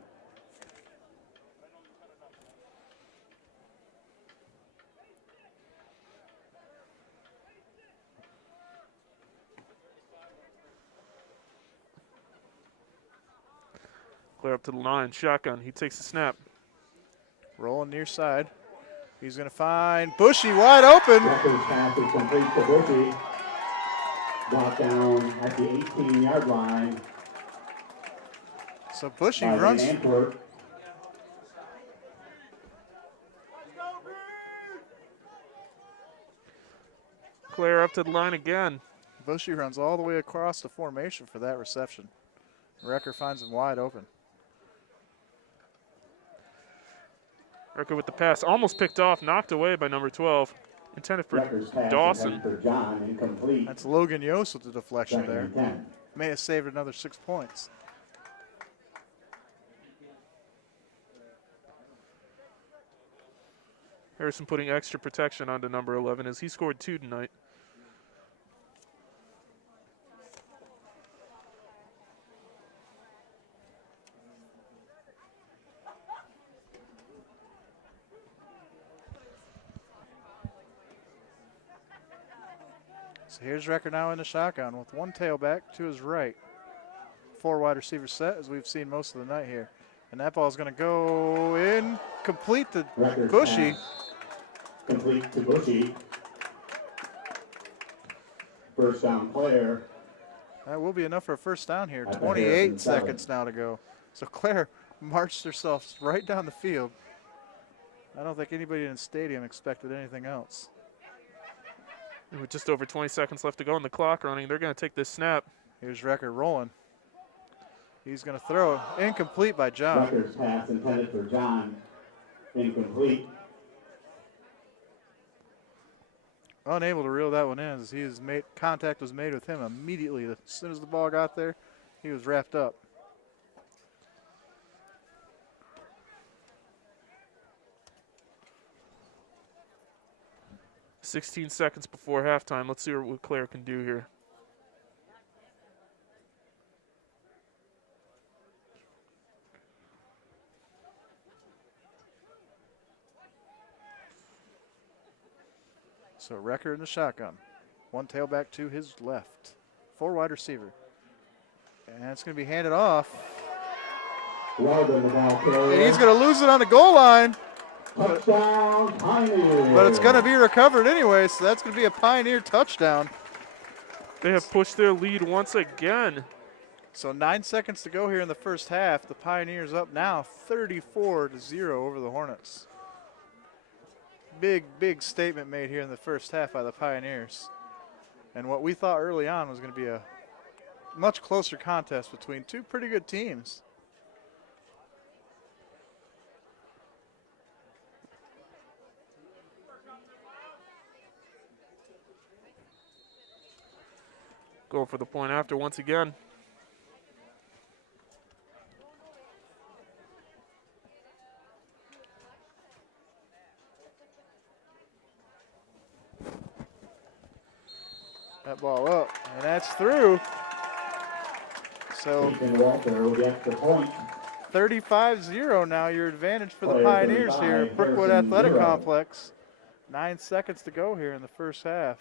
Clear up to the line. Shotgun. He takes the snap. Rolling near side. He's going to find Bushy wide open. Record's pass is complete to Bushy. Brought down at the 18-yard line. So Bushy by runs. Antwerp. Claire up to the line again. Bushy runs all the way across the formation for that reception. Record finds him wide open. Record with the pass. Almost picked off. Knocked away by number 12. Intended for Record's pass Dawson. intended for John. Incomplete. That's Logan Yost with the deflection 2nd there. and 10. May have saved another 6 points. Harrison putting extra protection onto number 11 as he scored 2 tonight. So So here's Recker now in the shotgun with one tailback to his right. 4 wide receiver set, as we've seen most of the night here. And that ball is going to go in, complete to Recker's Bushy. pass complete to Bushy. First down, Clare. That will be enough for a first down here. At the 28 Harrison seconds 7. now to go. So Clare marched themselves right down the field. I don't think anybody in the stadium expected anything else. With just over 20 seconds left to go on the clock running, they're going to take this snap. Here's Recker rolling. He's going to throw incomplete by John. Recker's pass intended for John. Incomplete. Unable to reel that one in as contact was made with him immediately. As soon as the ball got there, he was wrapped up. "16 seconds before halftime. Let's see what Clare can do here." So Recker in the shotgun. One tailback to his left. 4 wide receiver. And it's going to be handed off. Weldon, the ball carrier. And he's going to lose it on the goal line. Touchdown, Pioneers. But it's going to be recovered anyway, so that's going to be a Pioneer touchdown. They have pushed their lead once again. So 9 seconds to go here in the first half. The Pioneers up now 34-0 over the Hornets. Big statement made here in the first half by the Pioneers. And what we thought early on was going to be a much closer contest between two pretty good teams. Go for the point after once again. That ball up, and that's through. So Ethan Walter with the extra point. 35-0 now, your advantage for the Player Pioneers here 35, at Brookwood Harrison Athletic 0. Complex. 9 seconds to go here in the first half.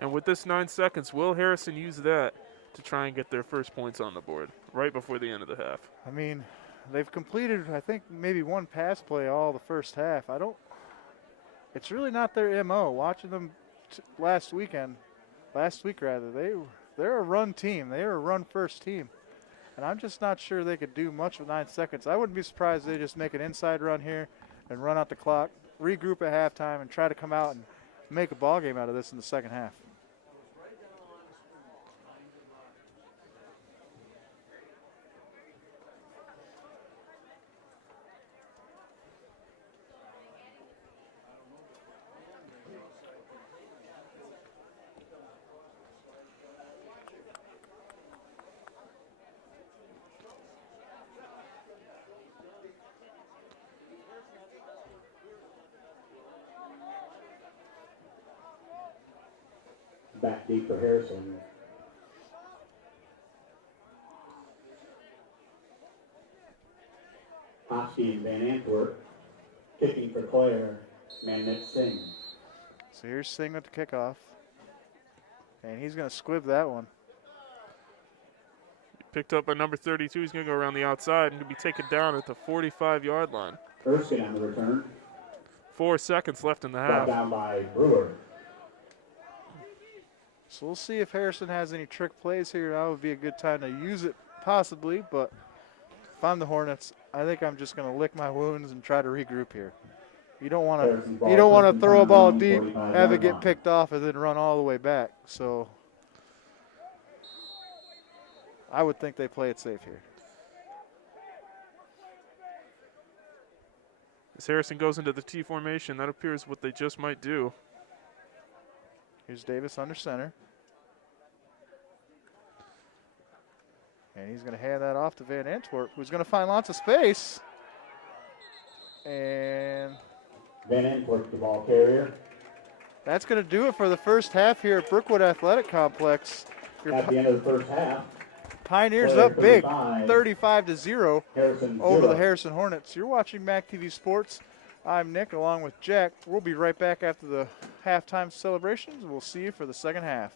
And with this 9 seconds, will Harrison use that to try and get their first points on the board right before the end of the half? I mean, they've completed, I think, maybe one pass play all the first half. It's really not their MO. Watching them last week, they're a run team. They're a run-first team. And I'm just not sure they could do much with 9 seconds. I wouldn't be surprised if they just make an inside run here and run out the clock, regroup at halftime, and try to come out and make a ball game out of this in the second half. Back deep for Harrison. Hosky and Van Antwerp. Kicking for Clare. Manmit Singh. So here's Singh with the kickoff. And he's going to squib that one. Picked up by number 32. He's going to go around the outside and be taken down at the 45-yard line. Erskine on the return. 4 seconds left in the Brought half. down by Brewer. So we'll see if Harrison has any trick plays here. That would be a good time to use it, possibly. But if I'm the Hornets, I think I'm just going to lick my wounds and try to regroup here. You don't want to throw a ball deep, have it get picked off, and then run all the way back. So I would think they play it safe here. As Harrison goes into the T formation, that appears what they just might do. Here's Davis under center. And he's going to hand that off to Van Antwerp, who's going to find lots of space. And Van Antwerp, the ball carrier. that's going to do it for the first half here at Brookwood Athletic Complex. Your At the end of the first half. Pioneers Clare up big, 35, 35-0 Harrison over 0. the Harrison Hornets. You're watching MAC TV Sports. I'm Nick, along with Jack. We'll be right back after the halftime celebrations. We'll see you for the second half.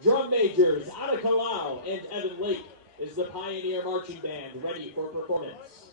Drum majors Anna Kalau and Evan Lake is the Pioneer Marching Band ready for performance.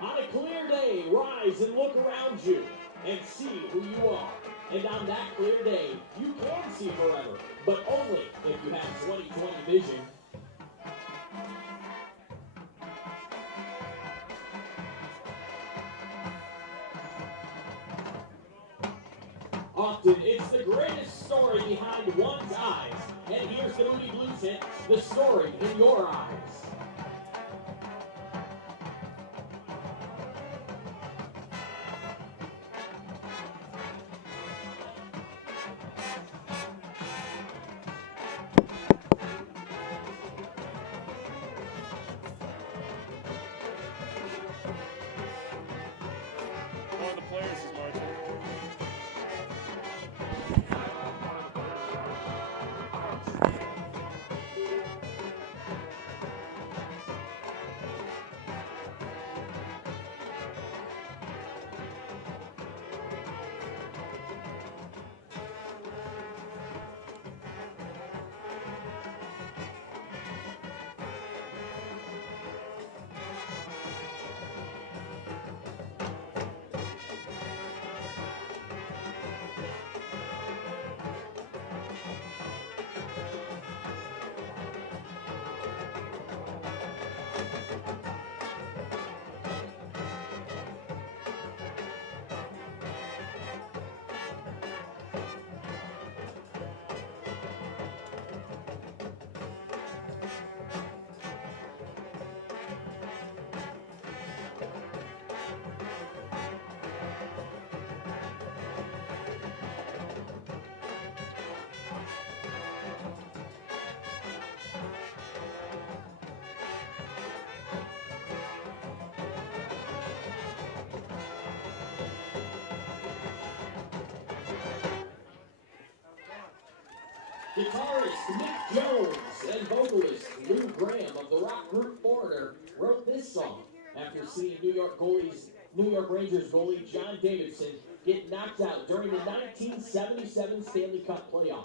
On a clear day, rise and look around you and see who you are. And on that clear day, you can see forever, but only if you have 20/20 vision. Often, it's the greatest story behind one's eyes. And here's the Moody Blues hit, The Story in Your Eyes. One of the players is marching. Guitarist Nick Jones and vocalist Lou Graham of the rock group Foreigner wrote this this song after seeing New York Rangers goalie John Davidson get knocked out during the 1977 Stanley Cup playoffs.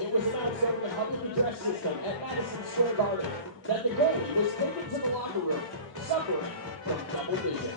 It was announced over the heavily dressed system at Madison Square Garden that the goalie was taken to the locker room, suffering from double vision.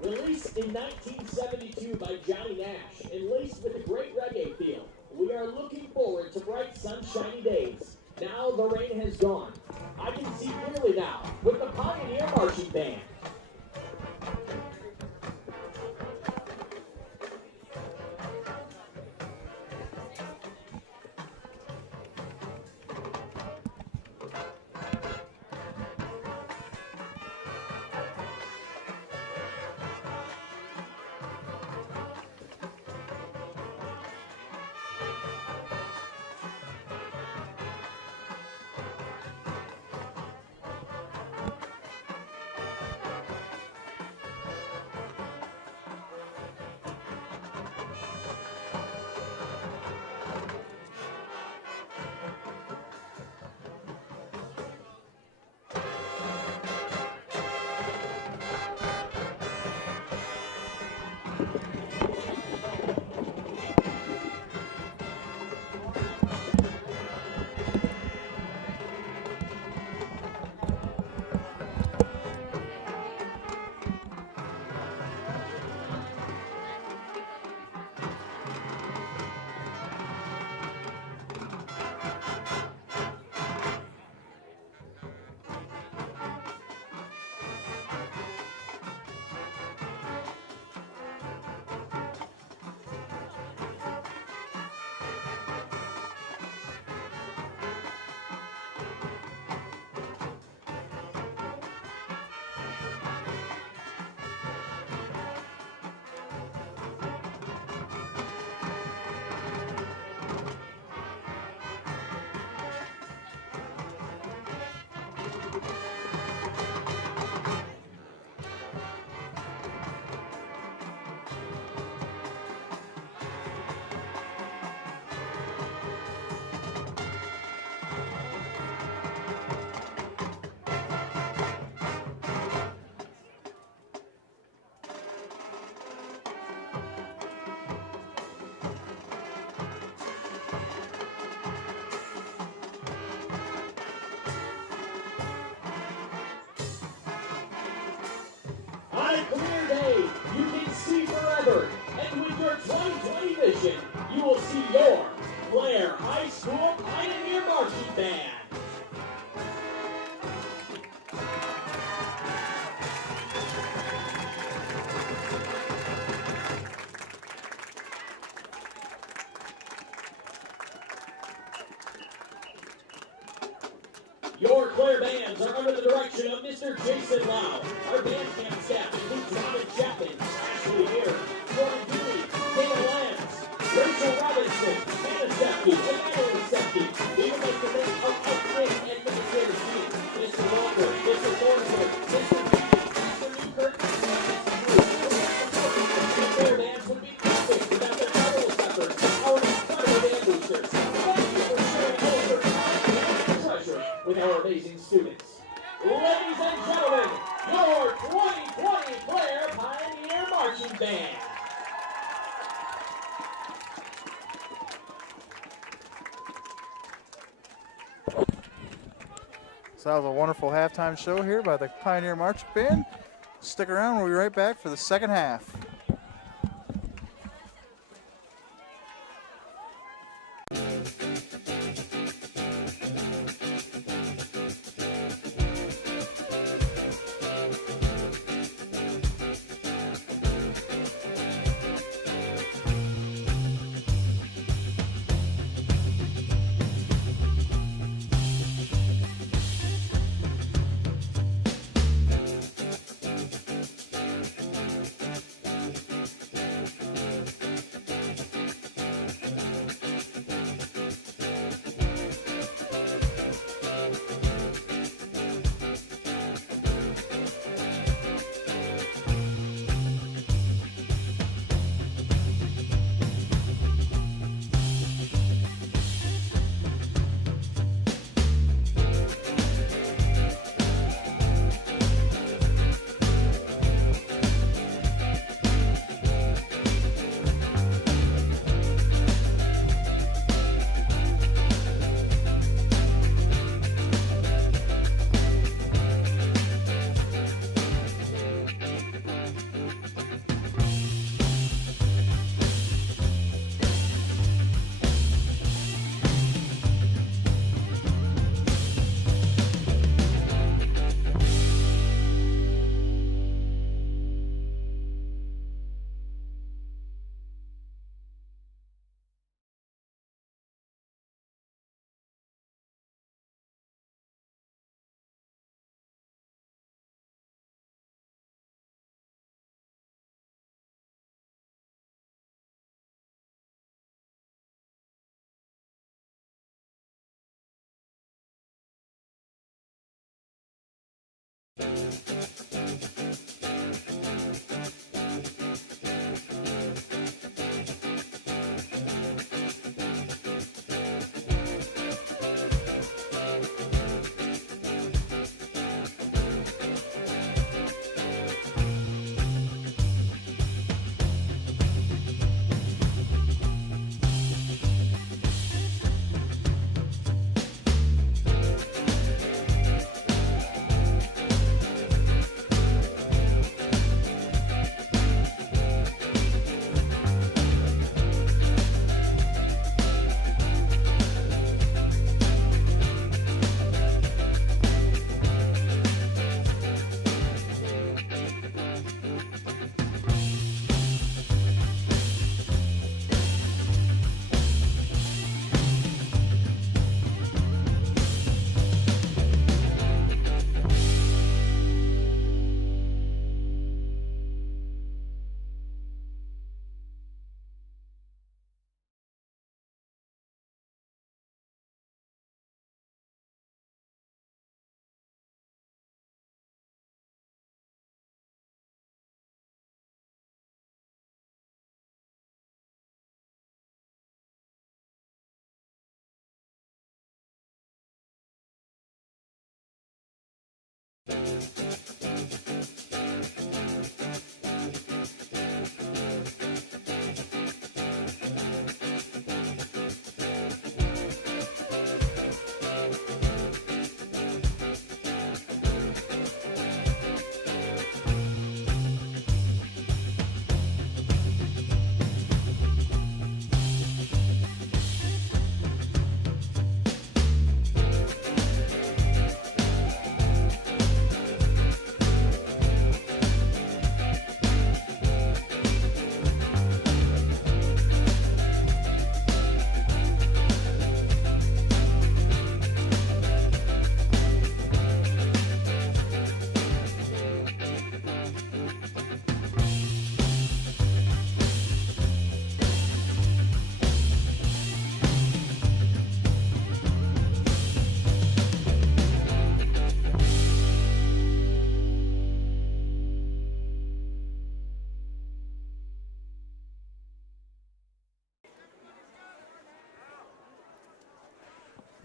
Released in 1972 by Johnny Nash and laced with a great reggae feel, we are looking forward to bright sunshiny days. Now the rain has gone. I can see clearly now with the Pioneer Marching Band. On a clear day, you can see forever. And with your 20/20 vision, you will see your Clare High School Pioneer Marching Band. Your Clare bands are under the direction of Mr. Jason Lau. Our band camp staff includes Robin Chapman, Ashley Hare, Jordan Dooley, Dana Lance, Rachel Robinson, Hannah Sepke, and Emily Sepke. We would like to thank our outstanding administrative team, Mr. Walker, Mr. Thornford, Mr. Beatty, Mr. Newkirk, and Mrs. Blue. The Clare bands would be perfect without their marvelous efforts. Our incredible band with our amazing students. Ladies and gentlemen, your 2020 Clare Pioneer Marching Band. So that was a wonderful halftime show here by the Pioneer Marching Band. Stick around, we'll be right back for the second half.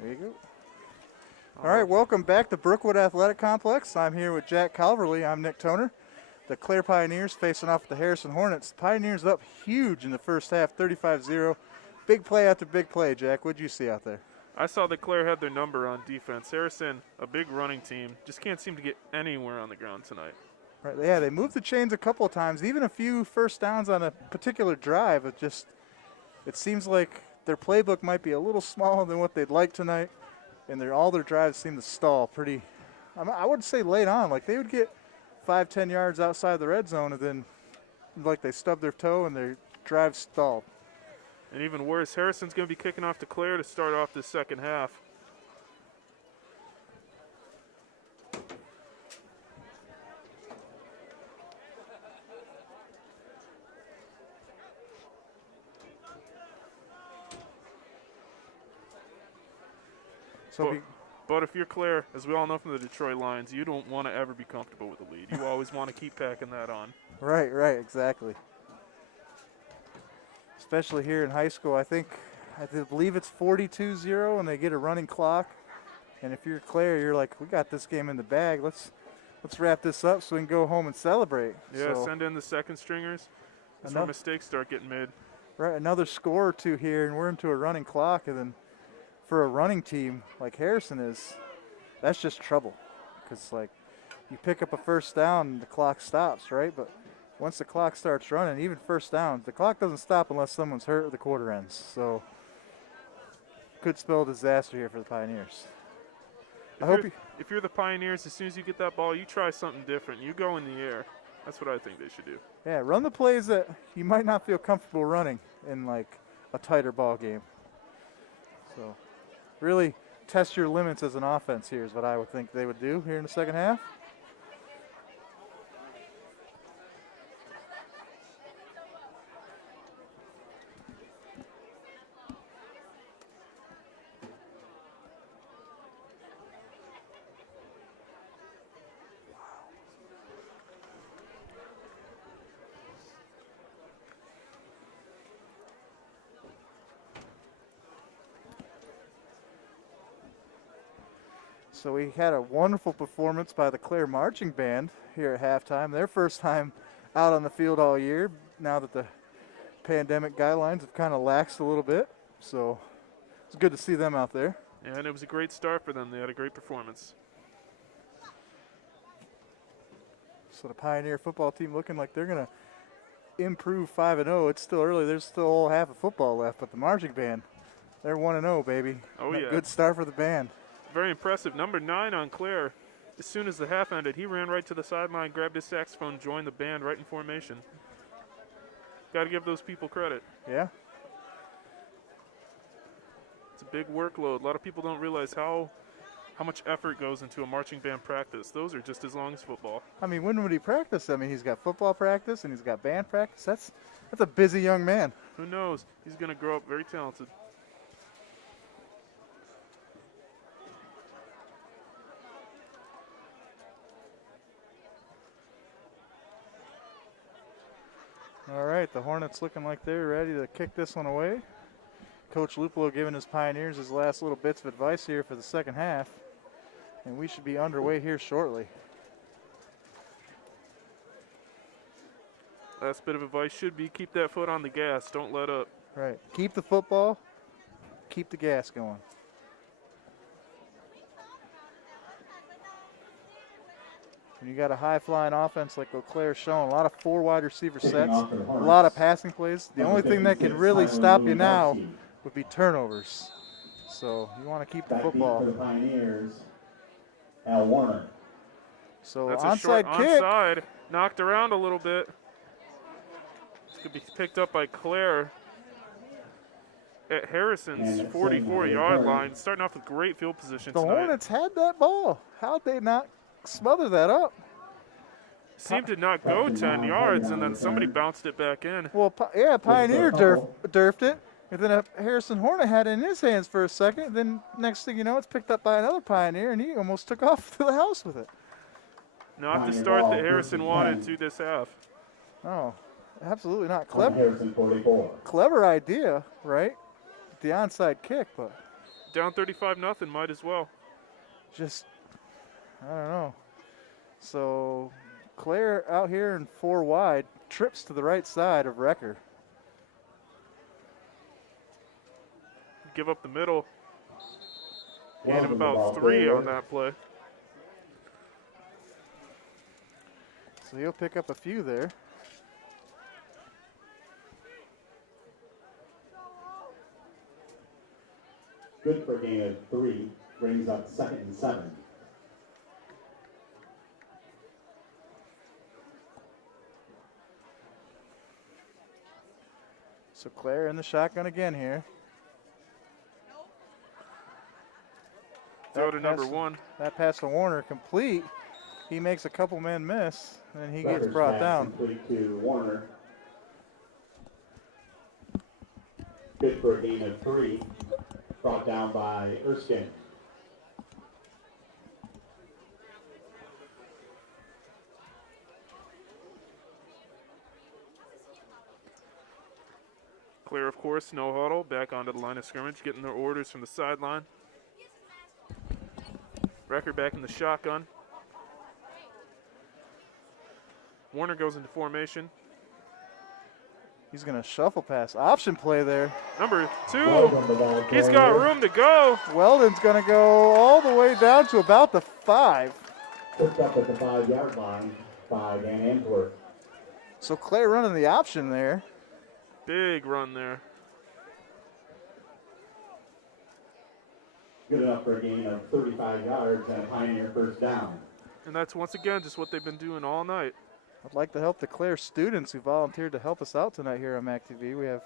There you go. All right, welcome back to Brookwood Athletic Complex. I'm here with Jack Calverley. I'm Nick Toner. The Clare Pioneers facing off with the Harrison Hornets. Pioneers up huge in the first half, 35-0. Big play after big play, Jack. What did you see out there? I saw that Clare had their number on defense. Harrison, a big running team, just can't seem to get anywhere on the ground tonight. Right, yeah, they moved the chains a couple of times, even a few first downs on a particular drive. It seems like their playbook might be a little smaller than what they'd like tonight, and all their drives seem to stall pretty, I wouldn't say late on. Like they would get 5-10 yards outside the red zone, and then like they stubbed their toe and their drive stalled. And even worse, Harrison's going to be kicking off to Clare to start off this second half. But if you're Clare, as we all know from the Detroit Lions, you don't want to ever be comfortable with the lead. You always want to keep packing that on. Right, exactly. Especially here in high school, I believe it's 42-0 and they get a running clock. And if you're Clare, you're like, we got this game in the bag. Let's wrap this up so we can go home and celebrate. Yeah, so, send in the second stringers. That's where mistakes start getting made. Right, another score or two here, and we're into a running clock. And then for a running team like Harrison is, that's just trouble. Because, like, you pick up a first down and the clock stops, right? But once the clock starts running, even first downs, the clock doesn't stop unless someone's hurt or the quarter ends. So, could spell disaster here for the Pioneers. If you're the Pioneers, as soon as you get that ball, you try something different. You go in the air. That's what I think they should do. Yeah, run the plays that you might not feel comfortable running in, like, a tighter ball game. So, really test your limits as an offense here is what I would think they would do here in the second half. So we had a wonderful performance by the Clare Marching Band here at halftime. Their first time out on the field all year, now that the pandemic guidelines have kind of laxed a little bit. So it's good to see them out there. Yeah, and it was a great start for them. They had a great performance. So the Pioneer football team looking like they're going to improve 5-0. It's still early. There's still half of football left, but the Marching Band, they're 1-0, baby. Oh, yeah. Good start for the band. Very impressive. Number 9 on Clare. As soon as the half ended, he ran right to the sideline, grabbed his saxophone, joined the band right in formation. Got to give those people credit. Yeah. It's a big workload. A lot of people don't realize how much effort goes into a marching band practice. Those are just as long as football. I mean, when would he practice? I mean, he's got football practice and he's got band practice. That's a busy young man. Who knows? He's going to grow up very talented. All right, the Hornets looking like they're ready to kick this one away. Coach Lupolo giving his Pioneers his last little bits of advice here for the second half. And we should be underway here shortly. Last bit of advice should be keep that foot on the gas. Don't let up. Right. Keep the football. Keep the gas going. When you got a high-flying offense like Clare's showing, a lot of 4 wide receiver sets, a lot of passing plays. The only thing that can really stop you now would be turnovers. So you want to keep the football. For the Pioneers, Al Warner. So that's onside a short kick. Onside, knocked around a little bit. This could be picked up by Clare at Harrison's 44-yard line. Starting off with great field position The tonight. Hornets had that ball. How'd they not smother that up? Seemed to not go 10 yards, and then somebody bounced it back in. Well, yeah, Pioneer durfed it. And then a Harrison Hornet had it in his hands for a second. Then next thing you know, it's picked up by another Pioneer, and he almost took off to the house with it. Not the start that Harrison wanted to this half. Oh, absolutely not. Harrison 44. Clever idea, right? The onside kick, but Down 35-0, might as well. just, I don't know. So Clare out here in 4 wide, trips to the right side of Wrecker. Give up the middle. Gain him Welcome to ball about 3 carrier. on that play. So he'll pick up a few there. Good for a gain of 3. Brings up 2nd and 7. So Clare in the shotgun again here. Throw to That number pass- 1. That pass to Warner complete. He makes a couple men miss, and he gets Rutgers brought pass down. complete to Warner. Good for a gain of 3. Brought down by Erskine. Clare, of course, no huddle. Back onto the line of scrimmage, getting their orders from the sideline. Wrecker back in the shotgun. Warner goes into formation. He's going to shuffle pass. Option play there. Number 2, Welcome to ball he's got carrier. room to go. Weldon's going to go all the way down to about the 5. Picked up at the 5-yard line by Van Antwerp. So Clare running the option there. Big run there. Good enough for a gain of 35 yards and a Pioneer first down. And that's once again just what they've been doing all night. I'd like to help the Clare students who volunteered to help us out tonight here on MAC TV. We have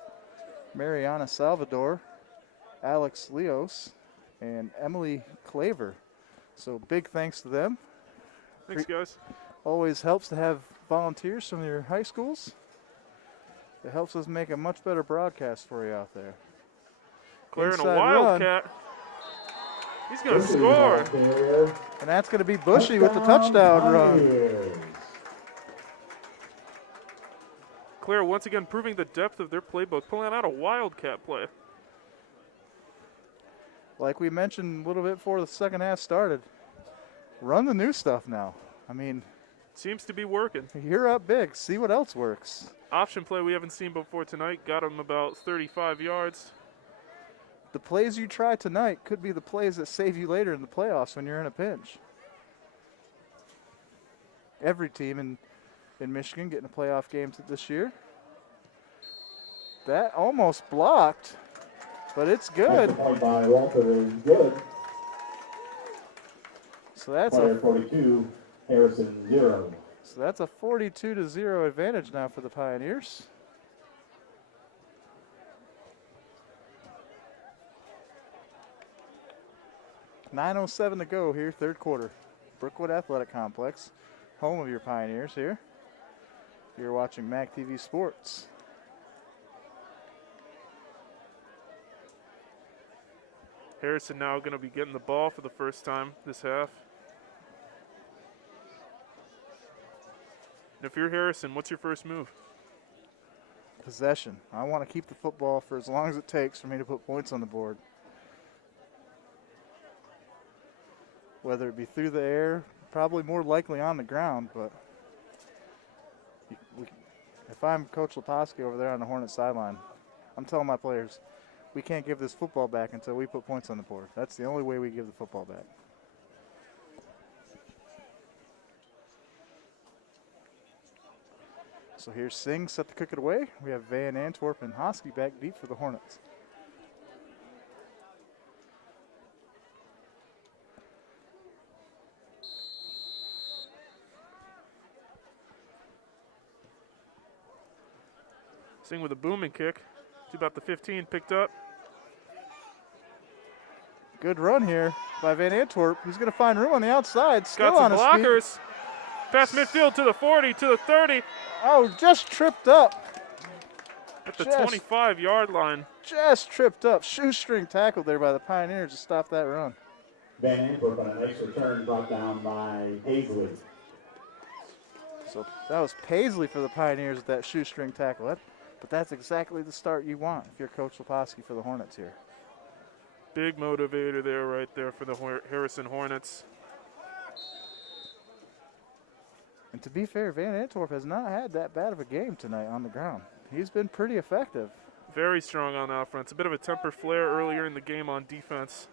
Mariana Salvador, Alex Leos, and Emily Claver. So big thanks to them. Thanks, guys. Always helps to have volunteers from your high schools. It helps us make a much better broadcast for you out there. Clare and a Inside wildcat. He's going to Bushy score. ball carrier. And that's going to be Bushy with the touchdown run. Pioneers. Clare once again proving the depth of their playbook, pulling out a wildcat play. Like we mentioned a little bit before the second half started, run the new stuff now. I mean, Seems to be working. you're up big. See what else works. Option play we haven't seen before tonight. Got him about 35 yards. The plays you try tonight could be the plays that save you later in the playoffs when you're in a pinch. Every team in Michigan getting a playoff game this year. That almost blocked, but it's good. Extra point by Walter is good. So that's Player a 42, Harrison 0. 42-0 advantage now for the Pioneers. .9:07 to go here, third quarter. Brookwood Athletic Complex, home of your Pioneers here. You're watching MAC TV Sports. Harrison now going to be getting the ball for the first time this half. And if you're Harrison, what's your first move? Possession. I want to keep the football for as long as it takes for me to put points on the board. Whether it be through the air, probably more likely on the ground, but if I'm Coach Leposki over there on the Hornets sideline, I'm telling my players, we can't give this football back until we put points on the board. That's the only way we give the football back. So here's Singh set to cook it away. We have Van Antwerp and Hosky back deep for the Hornets. Sing with a booming kick. To about the 15, picked up. Good run here by Van Antwerp. He's going to find room on the outside. Still Got on some his feet. blockers. Past midfield to the 40, to the 30, Oh, just tripped up. at the Just- 25-yard line. Just tripped up. Shoestring tackle there by the Pioneers to stop that run. Van Antwerp on a nice return brought down by Paisley. So that was Paisley for the Pioneers with that shoestring tackle. But that's exactly the start you want if you're Coach Leposki for the Hornets here. Big motivator there, right there for the Harrison Hornets. And to be fair, Van Antwerp has not had that bad of a game tonight on the ground. He's been pretty effective. Very strong on offense. A bit of a temper flare earlier in the game on defense,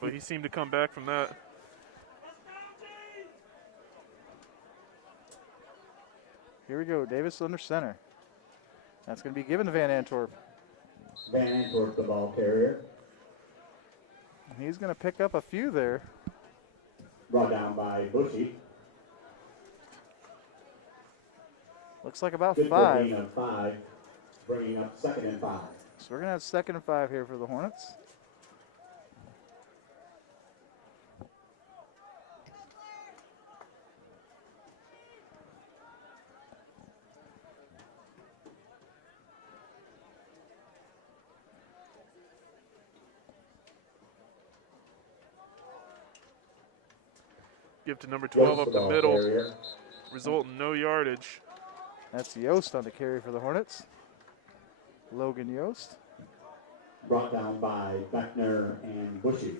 but he seemed to come back from that. Here we go, Davis under center. That's going to be given to Van Antwerp. Van Antwerp, the ball carrier. He's going to pick up a few there. Brought down by Bushy. Looks like about Good 5. gain of 5, bringing up 2nd and 5. So we're going to have 2nd and 5 here for the Hornets. Give to number 12 up the middle. Carrier. Result in no yardage. That's Yost on the carry for the Hornets. Logan Yost. Brought down by Beckner and Bushy.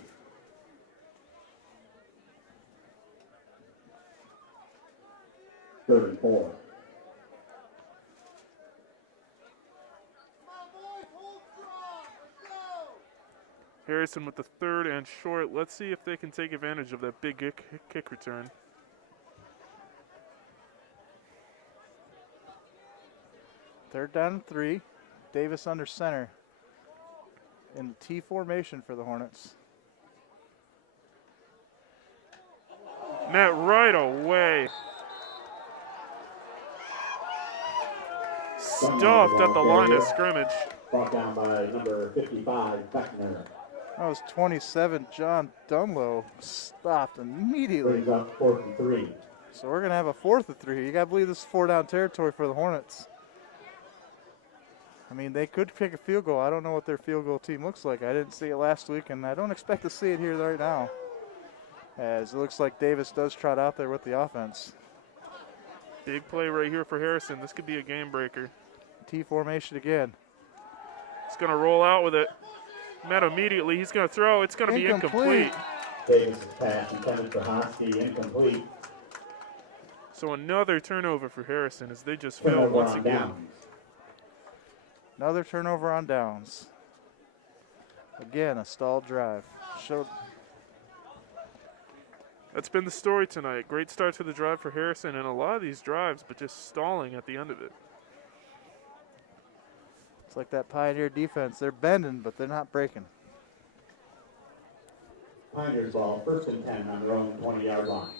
Third and 4. Harrison with the 3rd and short. Let's see if they can take advantage of that big kick return. Third down and 3. Davis under center in the T formation for the Hornets. Met right away. Stuffed at the line of scrimmage. Brought down by number 55, Beckner. That was 27, John Dunlow. Stopped immediately. Brings up 4th and 3. So we're going to have a 4th and 3. You got to believe this is 4-down territory for the Hornets. I mean, they could kick a field goal. I don't know what their field goal team looks like. I didn't see it last week, and I don't expect to see it here right now, as it looks like Davis does trot out there with the offense. Big play right here for Harrison. This could be a game breaker. T formation again. He's going to roll out with it. Met immediately. He's going to throw. It's going to be incomplete. Davis' pass intended for Hosky, incomplete. So another turnover for Harrison as they just failed Turnover once on again. downs. Another turnover on downs. Again, a stalled drive. That's been the story tonight. Great start to the drive for Harrison, and a lot of these drives, but just stalling at the end of it. It's like that Pioneer defense. They're bending, but they're not breaking. Pioneers ball, 1st and 10 on their own 20-yard line.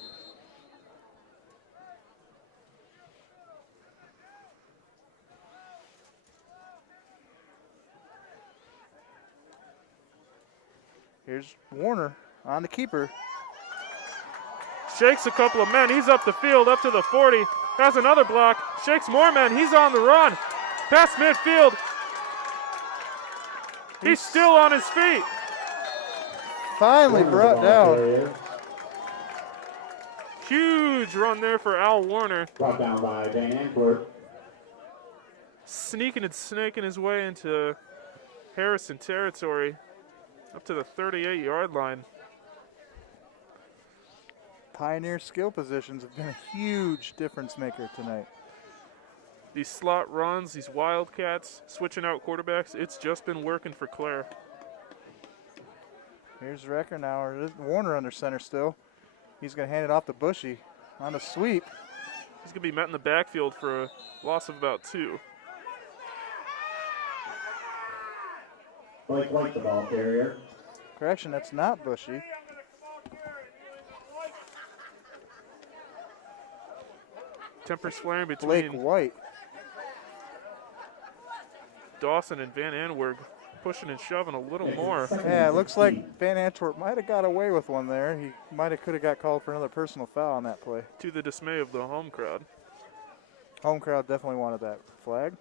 Here's Warner on the keeper. Shakes a couple of men. He's up the field, up to the 40. Has another block. Shakes more men. He's on the run. Past midfield. He's still on his feet. Finally brought down. Huge run there for Al Warner. Brought down by Van Antwerp. Sneaking and snaking his way into Harrison territory. Up to the 38-yard line. Pioneer skill positions have been a huge difference maker tonight. These slot runs, these wildcats, switching out quarterbacks, it's just been working for Clare. Here's Reckenauer. Warner under center still. He's going to hand it off to Bushy on a sweep. He's going to be met in the backfield for a loss of about 2. Blake White, the ball carrier. Correction, that's not Bushy. Tempers flaring Blake between White. Dawson and Van Antwerp, pushing and shoving a little more. Yeah, it looks like Van Antwerp might have got away with one there. He could have got called for another personal foul on that play. To the dismay of the home crowd. Home crowd definitely wanted that flag.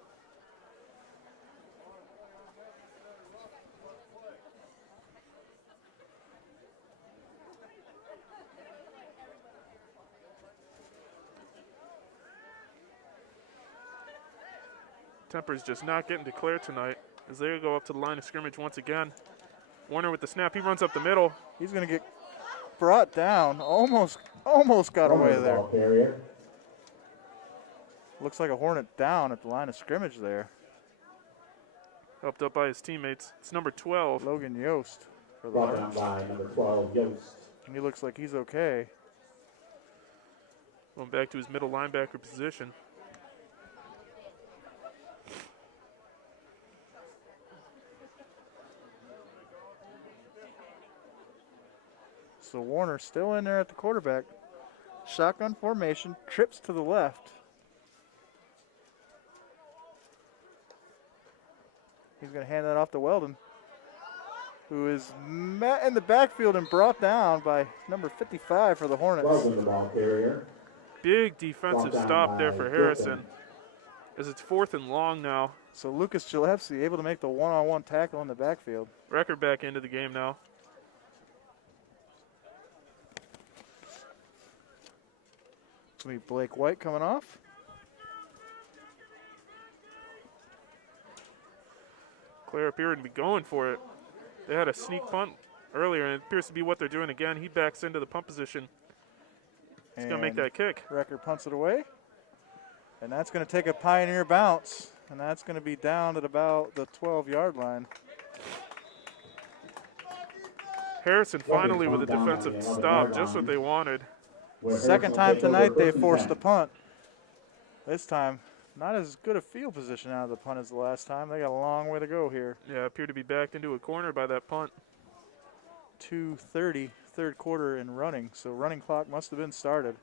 Tempers just not getting to Clare tonight as they go up to the line of scrimmage once again. Warner with the snap. He runs up the middle. He's going to get brought down. Almost got away Hornets there. ball carrier. Looks like a Hornet down at the line of scrimmage there. Helped up by his teammates. It's number 12. Logan Yost for the Brought down Hornets. by number 12, Yost. He looks like he's okay. Going back to his middle linebacker position. So Warner still in there at the quarterback. Shotgun formation, trips to the left. He's going to hand that off to Weldon, who is met in the backfield and brought down by number 55 for the Hornets. Weldon, the ball carrier. Big defensive Brought down stop there by for Griffin. Harrison. As it's 4th and long now. So Lucas Gillespie able to make the one-on-one tackle in the backfield. Record back into the game now. It's going to be Blake White coming off. Clare appeared to be going for it. They had a sneak punt earlier, and it appears to be what they're doing again. He backs into the punt position. He's going to make that kick. Record punts it away. And that's going to take a Pioneer bounce. And that's going to be down at about the 12-yard line. Harrison finally with a defensive stop, just what they wanted. Second time tonight they forced the punt. This time, not as good a field position out of the punt as the last time. They got a long way to go here. Yeah, appeared to be backed into a corner by that punt. 2:30, third quarter in running. So running clock must have been started.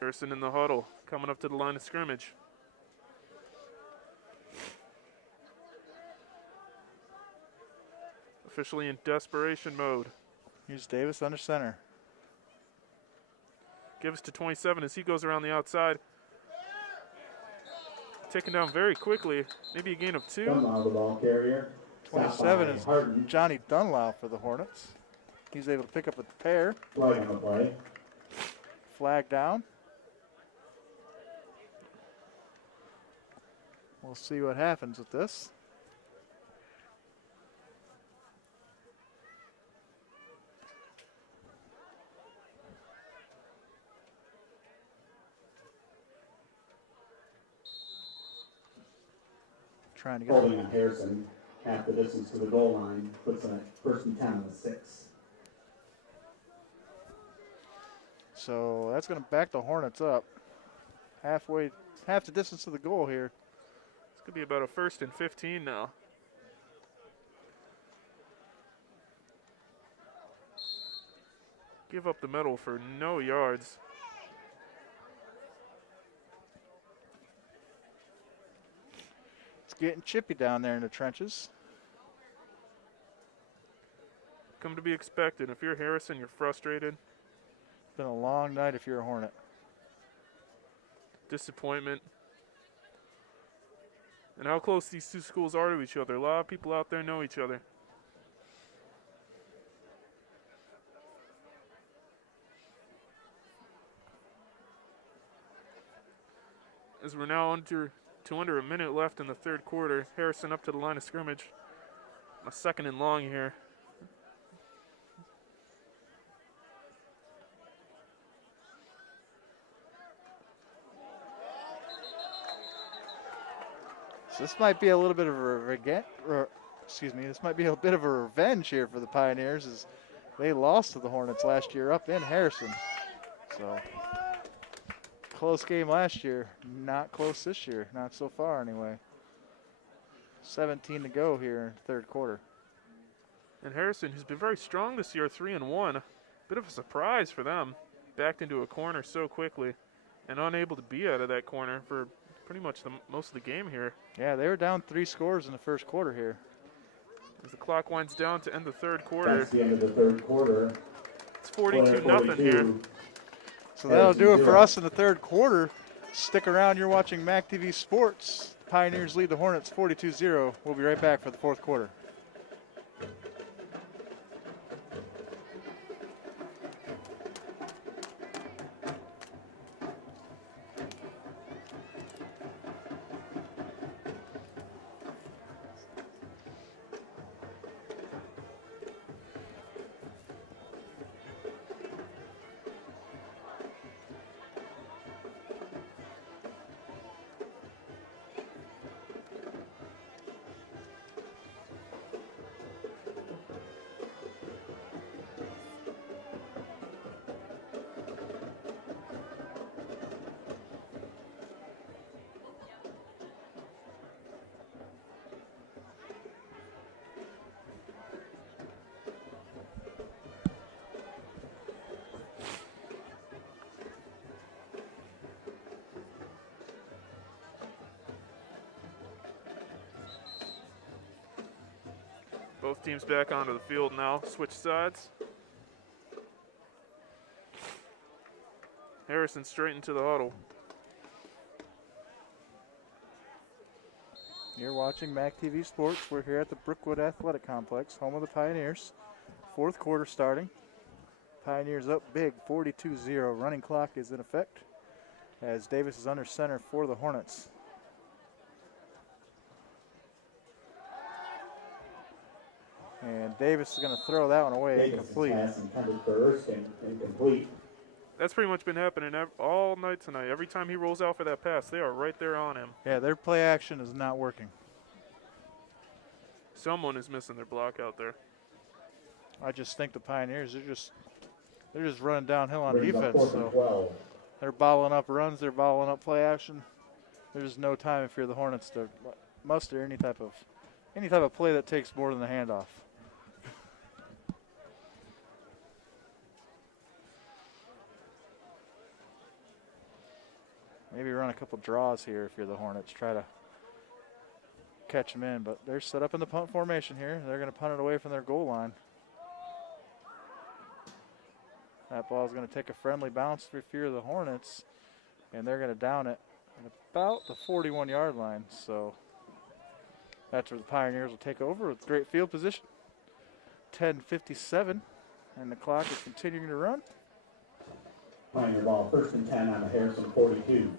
Harrison in the huddle, coming up to the line of scrimmage. Officially in desperation mode. Here's Davis under center. Gives to 27 as he goes around the outside. Taken down very quickly, maybe a gain of 2. Dunlop, the ball carrier. 27 is Harden. Johnny Dunlop for the Hornets. He's able to pick up a pair. Flag on the play. Flag down. We'll see what happens with this. Trying to get Holding on Harrison, half the distance to the goal line, puts a 1st and 10 on the 6. So that's going to back the Hornets up. Half the distance to the goal here. It's going to be about a 1st and 15 now. Give up the middle for no yards. It's getting chippy down there in the trenches. Come to be expected. If you're Harrison, you're frustrated. It's been a long night if you're a Hornet. Disappointment. And how close these two schools are to each other. A lot of people out there know each other. As we're now under a minute left in the third quarter, Harrison up to the line of scrimmage. A 2nd and long here. So this might be a little bit of a this might be a bit of a revenge here for the Pioneers, as they lost to the Hornets last year up in Harrison. So close game last year, not close this year, not so far anyway. 17 to go here in the third quarter. And Harrison, who's been very strong this year, 3-1. Bit of a surprise for them. Backed into a corner so quickly and unable to be out of that corner for pretty much most of the game here. Yeah, they were down 3 scores in the first quarter here. As the clock winds down to end the third quarter. That's the end of the third quarter. It's 42-0 here. So that'll do it for us in the third quarter. Stick around, you're watching MAC TV Sports. Pioneers lead the Hornets 42-0. We'll be right back for the fourth quarter. Both teams back onto the field now. Switch sides. Harrison straight into the huddle. You're watching MAC TV Sports. We're here at the Brookwood Athletic Complex, home of the Pioneers. Fourth quarter starting. Pioneers up big, 42-0. Running clock is in effect as Davis is under center for the Hornets. And Davis is going to throw that one away. Davis' Incomplete. pass intended first and incomplete. That's pretty much been happening all night tonight. Every time he rolls out for that pass, they are right there on him. Yeah, their play action is not working. Someone is missing their block out there. I just think the Pioneers, they're just running downhill on Brings up defense. 4th and So 12. they're balling up runs, they're balling up play action. There's no time if you're the Hornets to muster any type of play that takes more than a handoff. Maybe run a couple draws here if you're the Hornets. Try to catch them in, but they're set up in the punt formation here. They're going to punt it away from their goal line. That ball is going to take a friendly bounce if you're the Hornets, and they're going to down it at about the 41-yard line. So that's where the Pioneers will take over with great field position. 10:57, and the clock is continuing to run. Pioneer ball, 1st and 10 on the Harrison 42.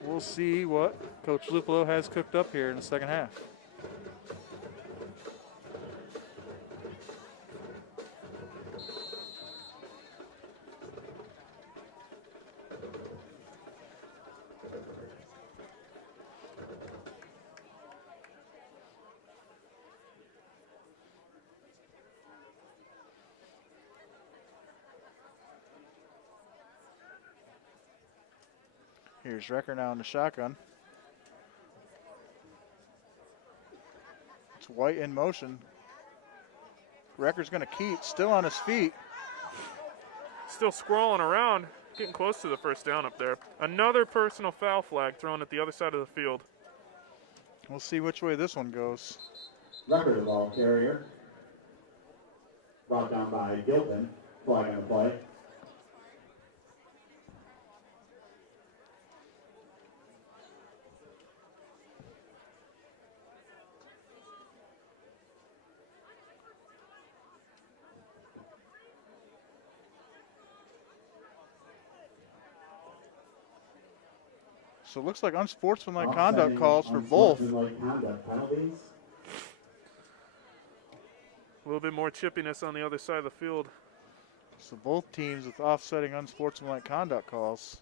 We'll see what Coach Lupolo has cooked up here in the second half. Here's Recker now in the shotgun. It's White in motion. Recker's going to keep, still on his feet. Still scrolling around, getting close to the first down up there. Another personal foul flag thrown at the other side of the field. We'll see which way this one goes. Record the ball carrier. Brought down by Gilpin. Flag on the play. So it looks like unsportsmanlike conduct calls for both. Unsportsmanlike conduct penalties. A little bit more chippiness on the other side of the field. So both teams with offsetting unsportsmanlike conduct calls.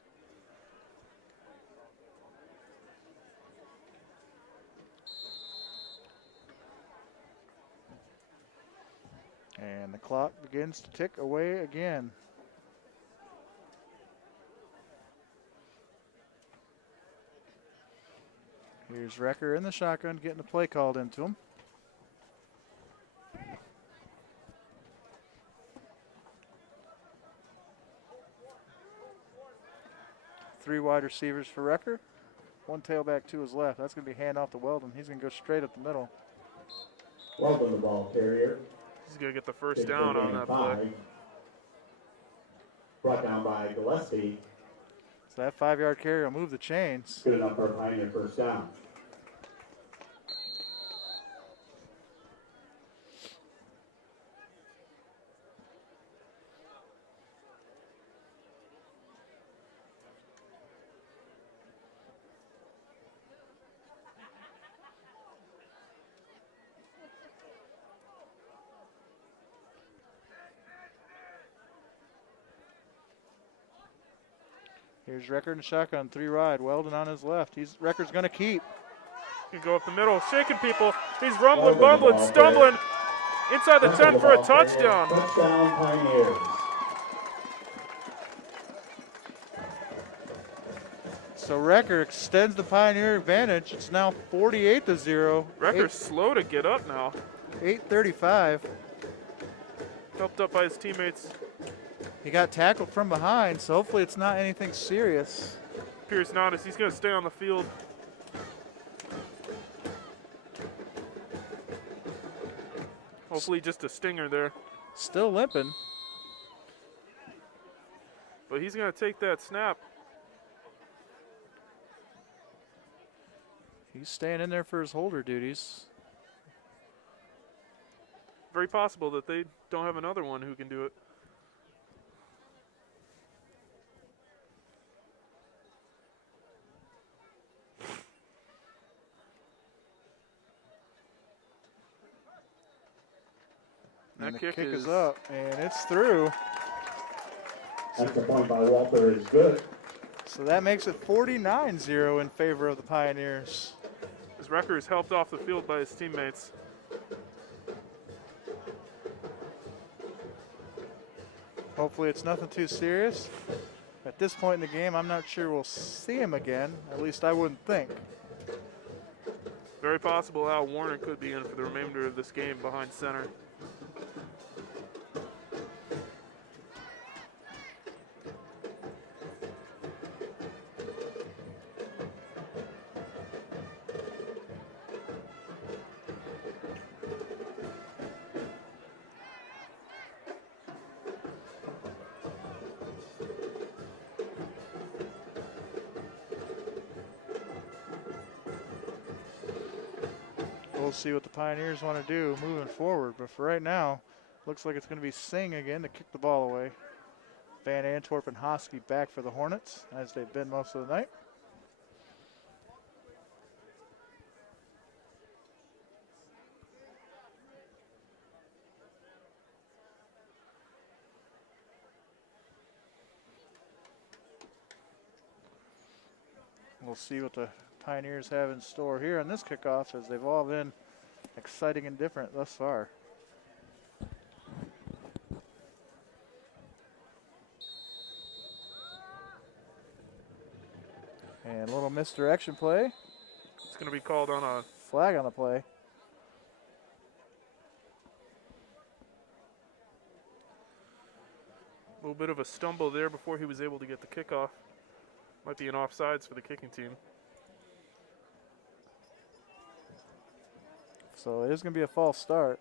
And the clock begins to tick away again. Here's Recker in the shotgun, getting the play called into him. Three wide receivers for Recker. One tailback to his left. That's going to be handoff to Weldon. He's going to go straight up the middle. Weldon the ball carrier. He's going to get the first down on that play. Brought down by Gillespie. So that 5-yard carry will move the chains. Good enough for a Pioneer first down. Here's Recker in the shotgun, 3 wide. Weldon on his left. Recker's going to keep. He can go up the middle, shaking people. He's rumbling, bumbling, stumbling. Inside the 10 for a touchdown. Touchdown Pioneers. So Recker extends the Pioneer advantage. It's now 48-0. Recker's slow to get up now. 8:35. Helped up by his teammates. He got tackled from behind, so hopefully it's not anything serious. Appears not, as he's going to stay on the field. Hopefully just a stinger there. Still limping. But he's going to take that snap. He's staying in there for his holder duties. Very possible that they don't have another one who can do it. And That the kick is up, and it's through. That's the point by Walter is good. So that makes it 49-0 in favor of the Pioneers. His record is helped off the field by his teammates. Hopefully it's nothing too serious. At this point in the game, I'm not sure we'll see him again. At least I wouldn't think. Very possible Al Warner could be in for the remainder of this game behind center. We'll see what the Pioneers want to do moving forward. But for right now, looks like it's going to be Singh again to kick the ball away. Van Antwerp and Hosky back for the Hornets, as they've been most of the night. We'll see what the Pioneers have in store here on this kickoff, as they've all been exciting and different thus far. And a little misdirection play. It's going to be called on a Flag on the play. little bit of a stumble there before he was able to get the kickoff. Might be an offsides for the kicking team. So it is going to be a false start.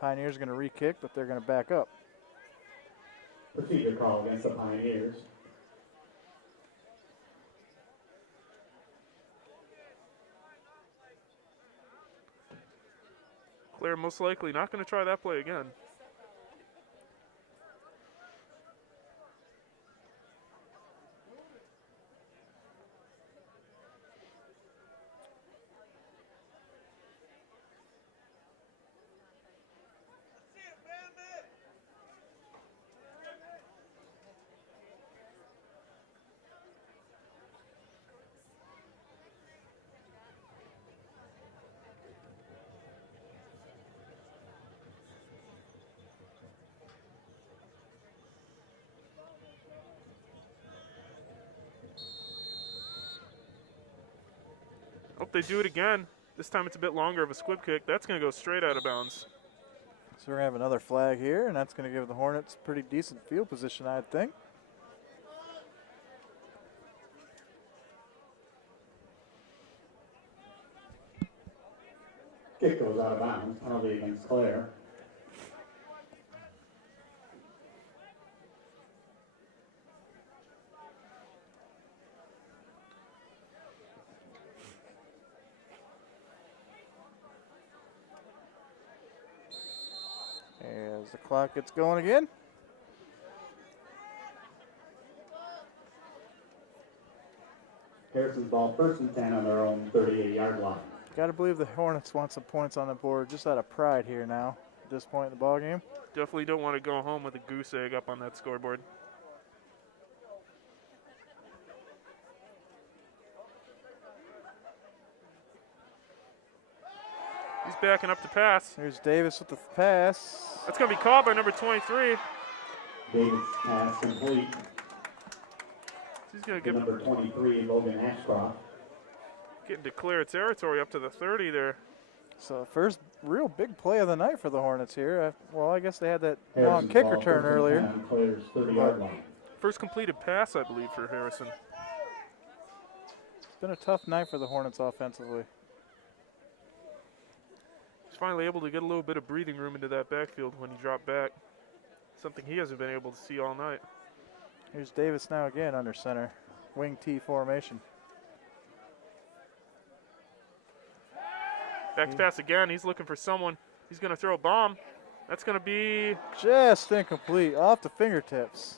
Pioneers are going to re-kick, but they're going to back up. Procedure call against the Pioneers. Clare most likely not going to try that play again. Hope they do it again. This time it's a bit longer of a squib kick. That's going to go straight out of bounds. So we're going to have another flag here, and that's going to give the Hornets pretty decent field position, I'd think. Kick goes out of bounds, penalty against Clare. As the clock gets going again. Harrison's ball first and 10 on their own 38-yard line. Got to believe the Hornets want some points on the board just out of pride here now at this point in the ballgame. Definitely don't want to go home with a goose egg up on that scoreboard. He's backing up to pass. Here's Davis with the pass. That's going to be called by number 23. Davis pass complete. He's going to To get number 23, Logan Ashcroft. getting to Clare territory up to the 30 there. So first real big play of the night for the Hornets here. Well, I guess they had that long Harrison's kick ball return first and earlier. 10 on Clare's 30-yard line. First completed pass, I believe, for Harrison. It's been a tough night for the Hornets offensively. finally able to get a little bit of breathing room into that backfield when he dropped back. Something he hasn't been able to see all night. Here's Davis now again under center. Wing T formation. Back to pass again. He's looking for someone. He's going to throw a bomb. That's going to be just incomplete, off the fingertips.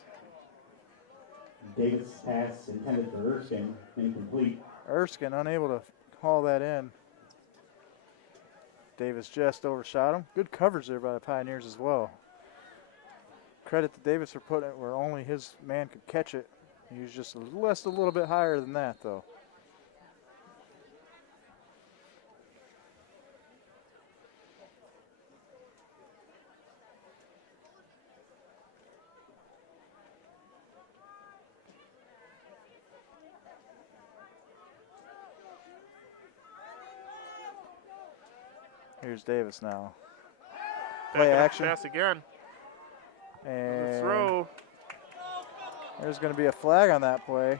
Davis pass intended for Erskine, incomplete. Erskine unable to haul that in. Davis just overshot him. Good coverage there by the Pioneers as well. Credit to Davis for putting it where only his man could catch it. He was just a little bit higher than that, though. Here's Davis now. Play action. Pass again. And Throw. There's going to be a flag on that play.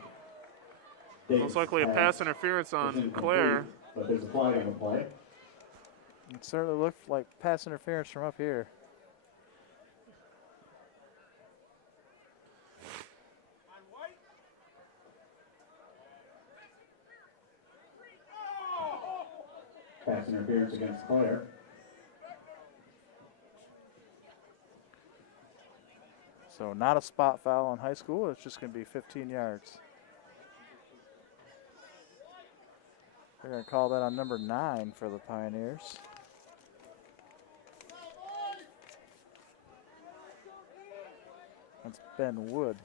Most likely a pass interference on Clare. But there's a flag on the play. It certainly looked like pass interference from up here. Pass interference against Clare. So not a spot foul in high school. It's just going to be 15 yards. They're going to call that on number 9 for the Pioneers. That's Ben Wood.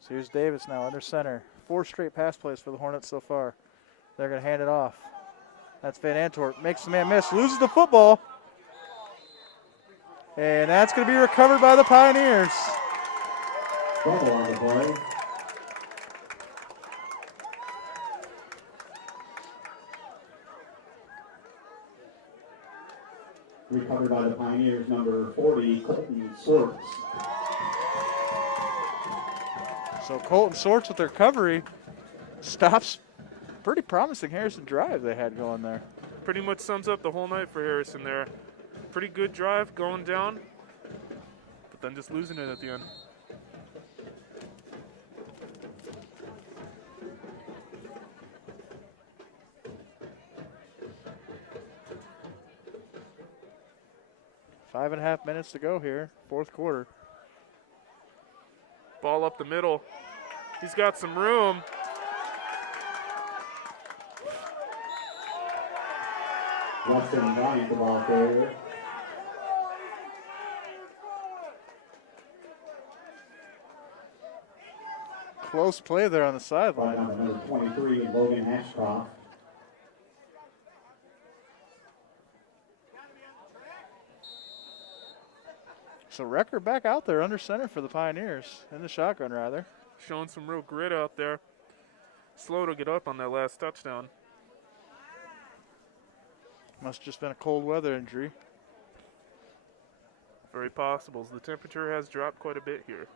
So here's Davis now under center. 4 straight pass plays for the Hornets so far. They're going to hand it off. That's Van Antwerp. Makes the man miss. Loses the football. And that's going to be recovered by the Pioneers. Fumble on the play. Recovered by the Pioneers, number 40, Colton Swartz. So Colton Swartz with their recovery stops pretty promising Harrison drive they had going there. Pretty much sums up the whole night for Harrison there. Pretty good drive going down, but then just losing it at the end. Five and a half minutes to go here, fourth quarter. Ball up the middle. He's got some room. Weston Bryant, the ball carrier. Close play there on the Ball sideline. down to number 23, Logan Ashcroft. So Recker back out there under center for the Pioneers, in the shotgun rather. Showing some real grit out there. Slow to get up on that last touchdown. Must just been a cold weather injury. Very possible, as the temperature has dropped quite a bit here.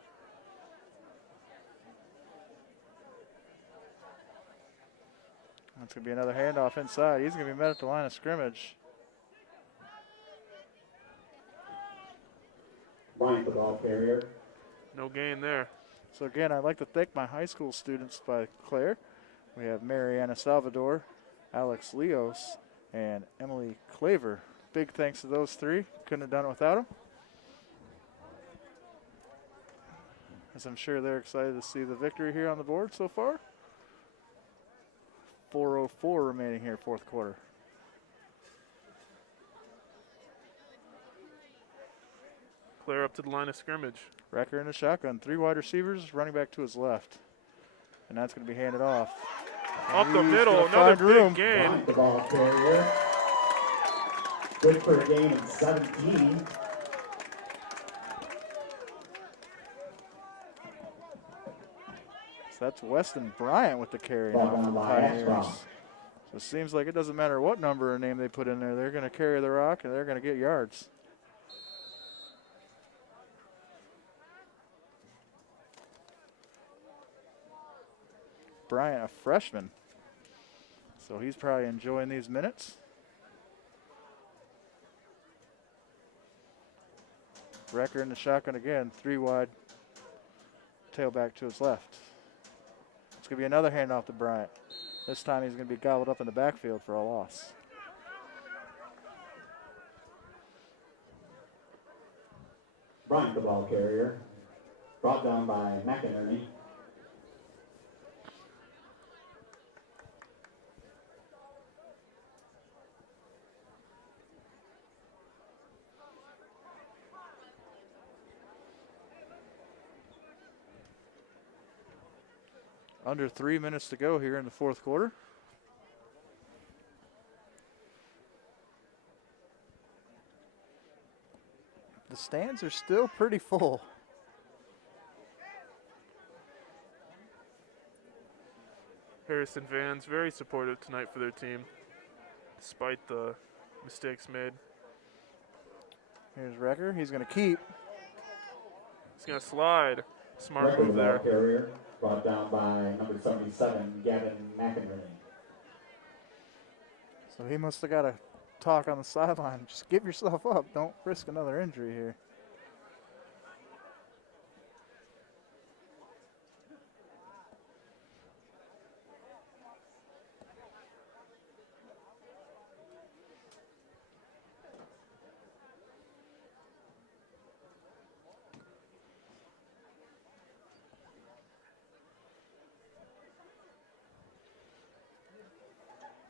That's going to be another handoff inside. He's going to be met at the line of scrimmage. Bryant, the ball carrier. No gain there. So again, I'd like to thank my high school students by Clare. We have Mariana Salvador, Alex Leos, and Emily Claver. Big thanks to those three. Couldn't have done it without them. As I'm sure they're excited to see the victory here on the board so far. 4:04 remaining here, fourth quarter. Clare up to the line of scrimmage. Recker in the shotgun. 3 wide receivers, running back to his left. And that's going to be handed off. Up the He's middle, gonna another find room. big gain. Bryant, the ball carrier. Good for a gain of 17. So that's Weston Bryant with the carry Ball now for down the by Pioneers. Ashcroft. So it seems like it doesn't matter what number or name they put in there. They're going to carry the rock and they're going to get yards. Bryant, a freshman. So he's probably enjoying these minutes. Wrecker in the shotgun again, 3 wide. Tailback to his left. It's going to be another handoff to Bryant. This time he's going to be gobbled up in the backfield for a loss. Bryant, the ball carrier, brought down by McInerney. Under 3 minutes to go here in the fourth quarter. The stands are still pretty full. Harrison fans very supportive tonight for their team, despite the mistakes made. Here's Wrecker. He's going to keep. He's going to slide. Smart Wrecker, move the ball there. carrier, brought down by number 77, Gavin McInerney. So he must have got a talk on the sideline. Just give yourself up. Don't risk another injury here.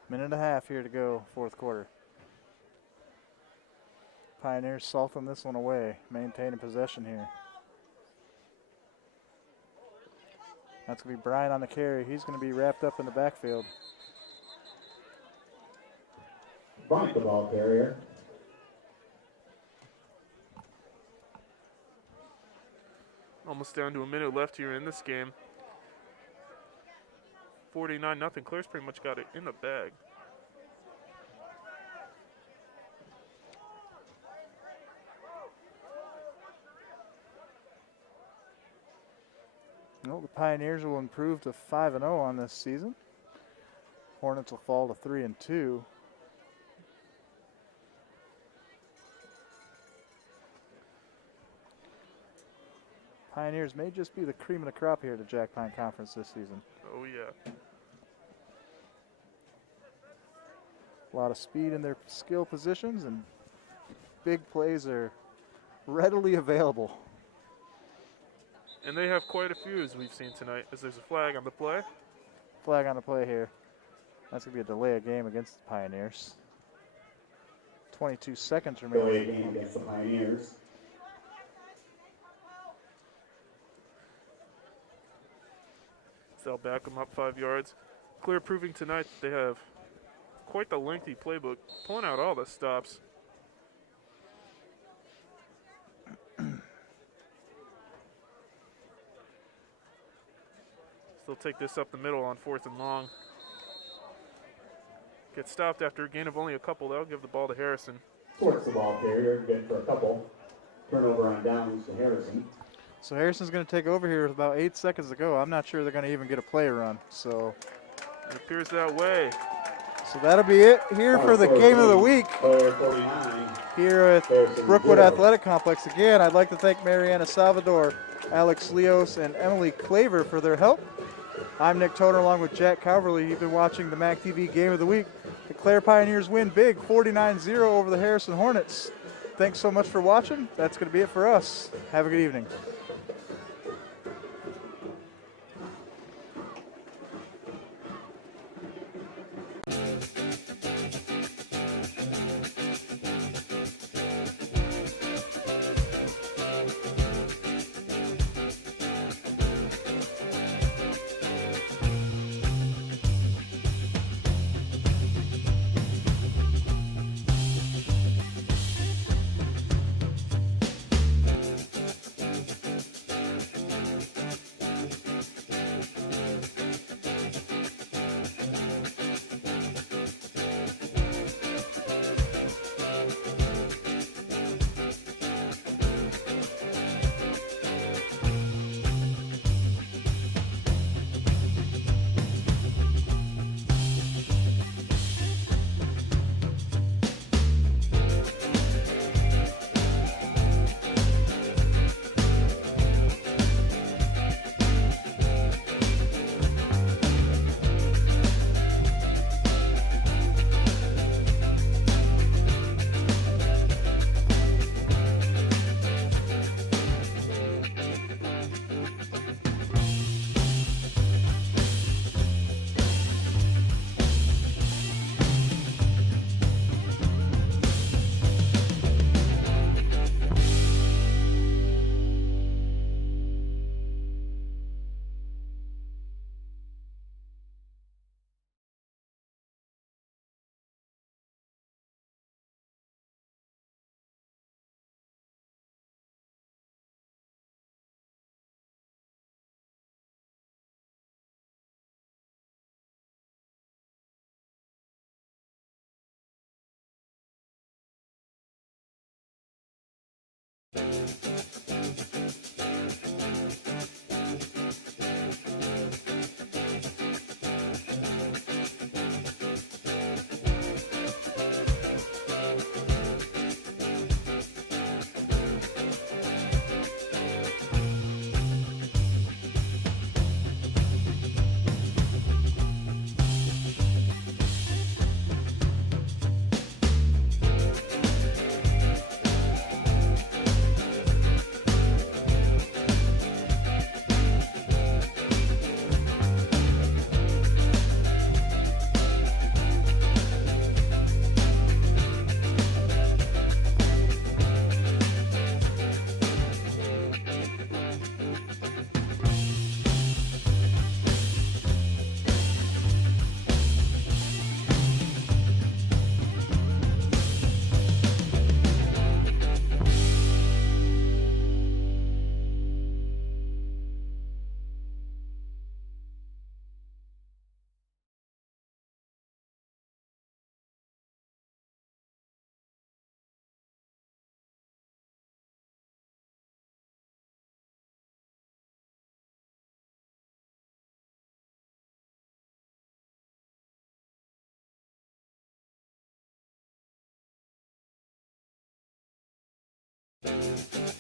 Minute and a half here to go, fourth quarter. Pioneers salting this one away, maintaining possession here. That's going to be Bryant on the carry. He's going to be wrapped up in the backfield. Bryant, the ball carrier. Almost down to a minute left here in this game. 49-0. Clare's pretty much got it in the bag. Well, the Pioneers will improve to 5-0 on this season. Hornets will fall to 3-2. Pioneers may just be the cream of the crop here at the Jack Pine Conference this season. Oh, yeah. A lot of speed in their skill positions, and big plays are readily available. And they have quite a few, as we've seen tonight, as there's a flag on the play. Flag on the play here. That's going to be a delay of game against the Pioneers. 22 seconds remaining. Delay game against the Pioneers. They'll back them up 5 yards. Clare proving tonight that they have quite the lengthy playbook, pulling out all the stops. They'll take this up the middle on 4th and long. Get stopped after a gain of only a couple. They'll give the ball to Harrison. Sorts the ball carrier, good for a couple. Turnover on downs to Harrison. So Harrison's going to take over here with about 8 seconds to go. I'm not sure they're going to even get a play run. So It appears that way. So that'll be it here for the game of the week here at Brookwood Athletic Complex. Again, I'd like to thank Mariana Salvador, Alex Leos, and Emily Claver for their help. I'm Nick Toner along with Jack Calverley. You've been watching the MAC TV Game of the Week. The Clare Pioneers win big, 49-0 over the Harrison Hornets. Thanks so much for watching. That's going to be it for us. Have a good evening. Thank you.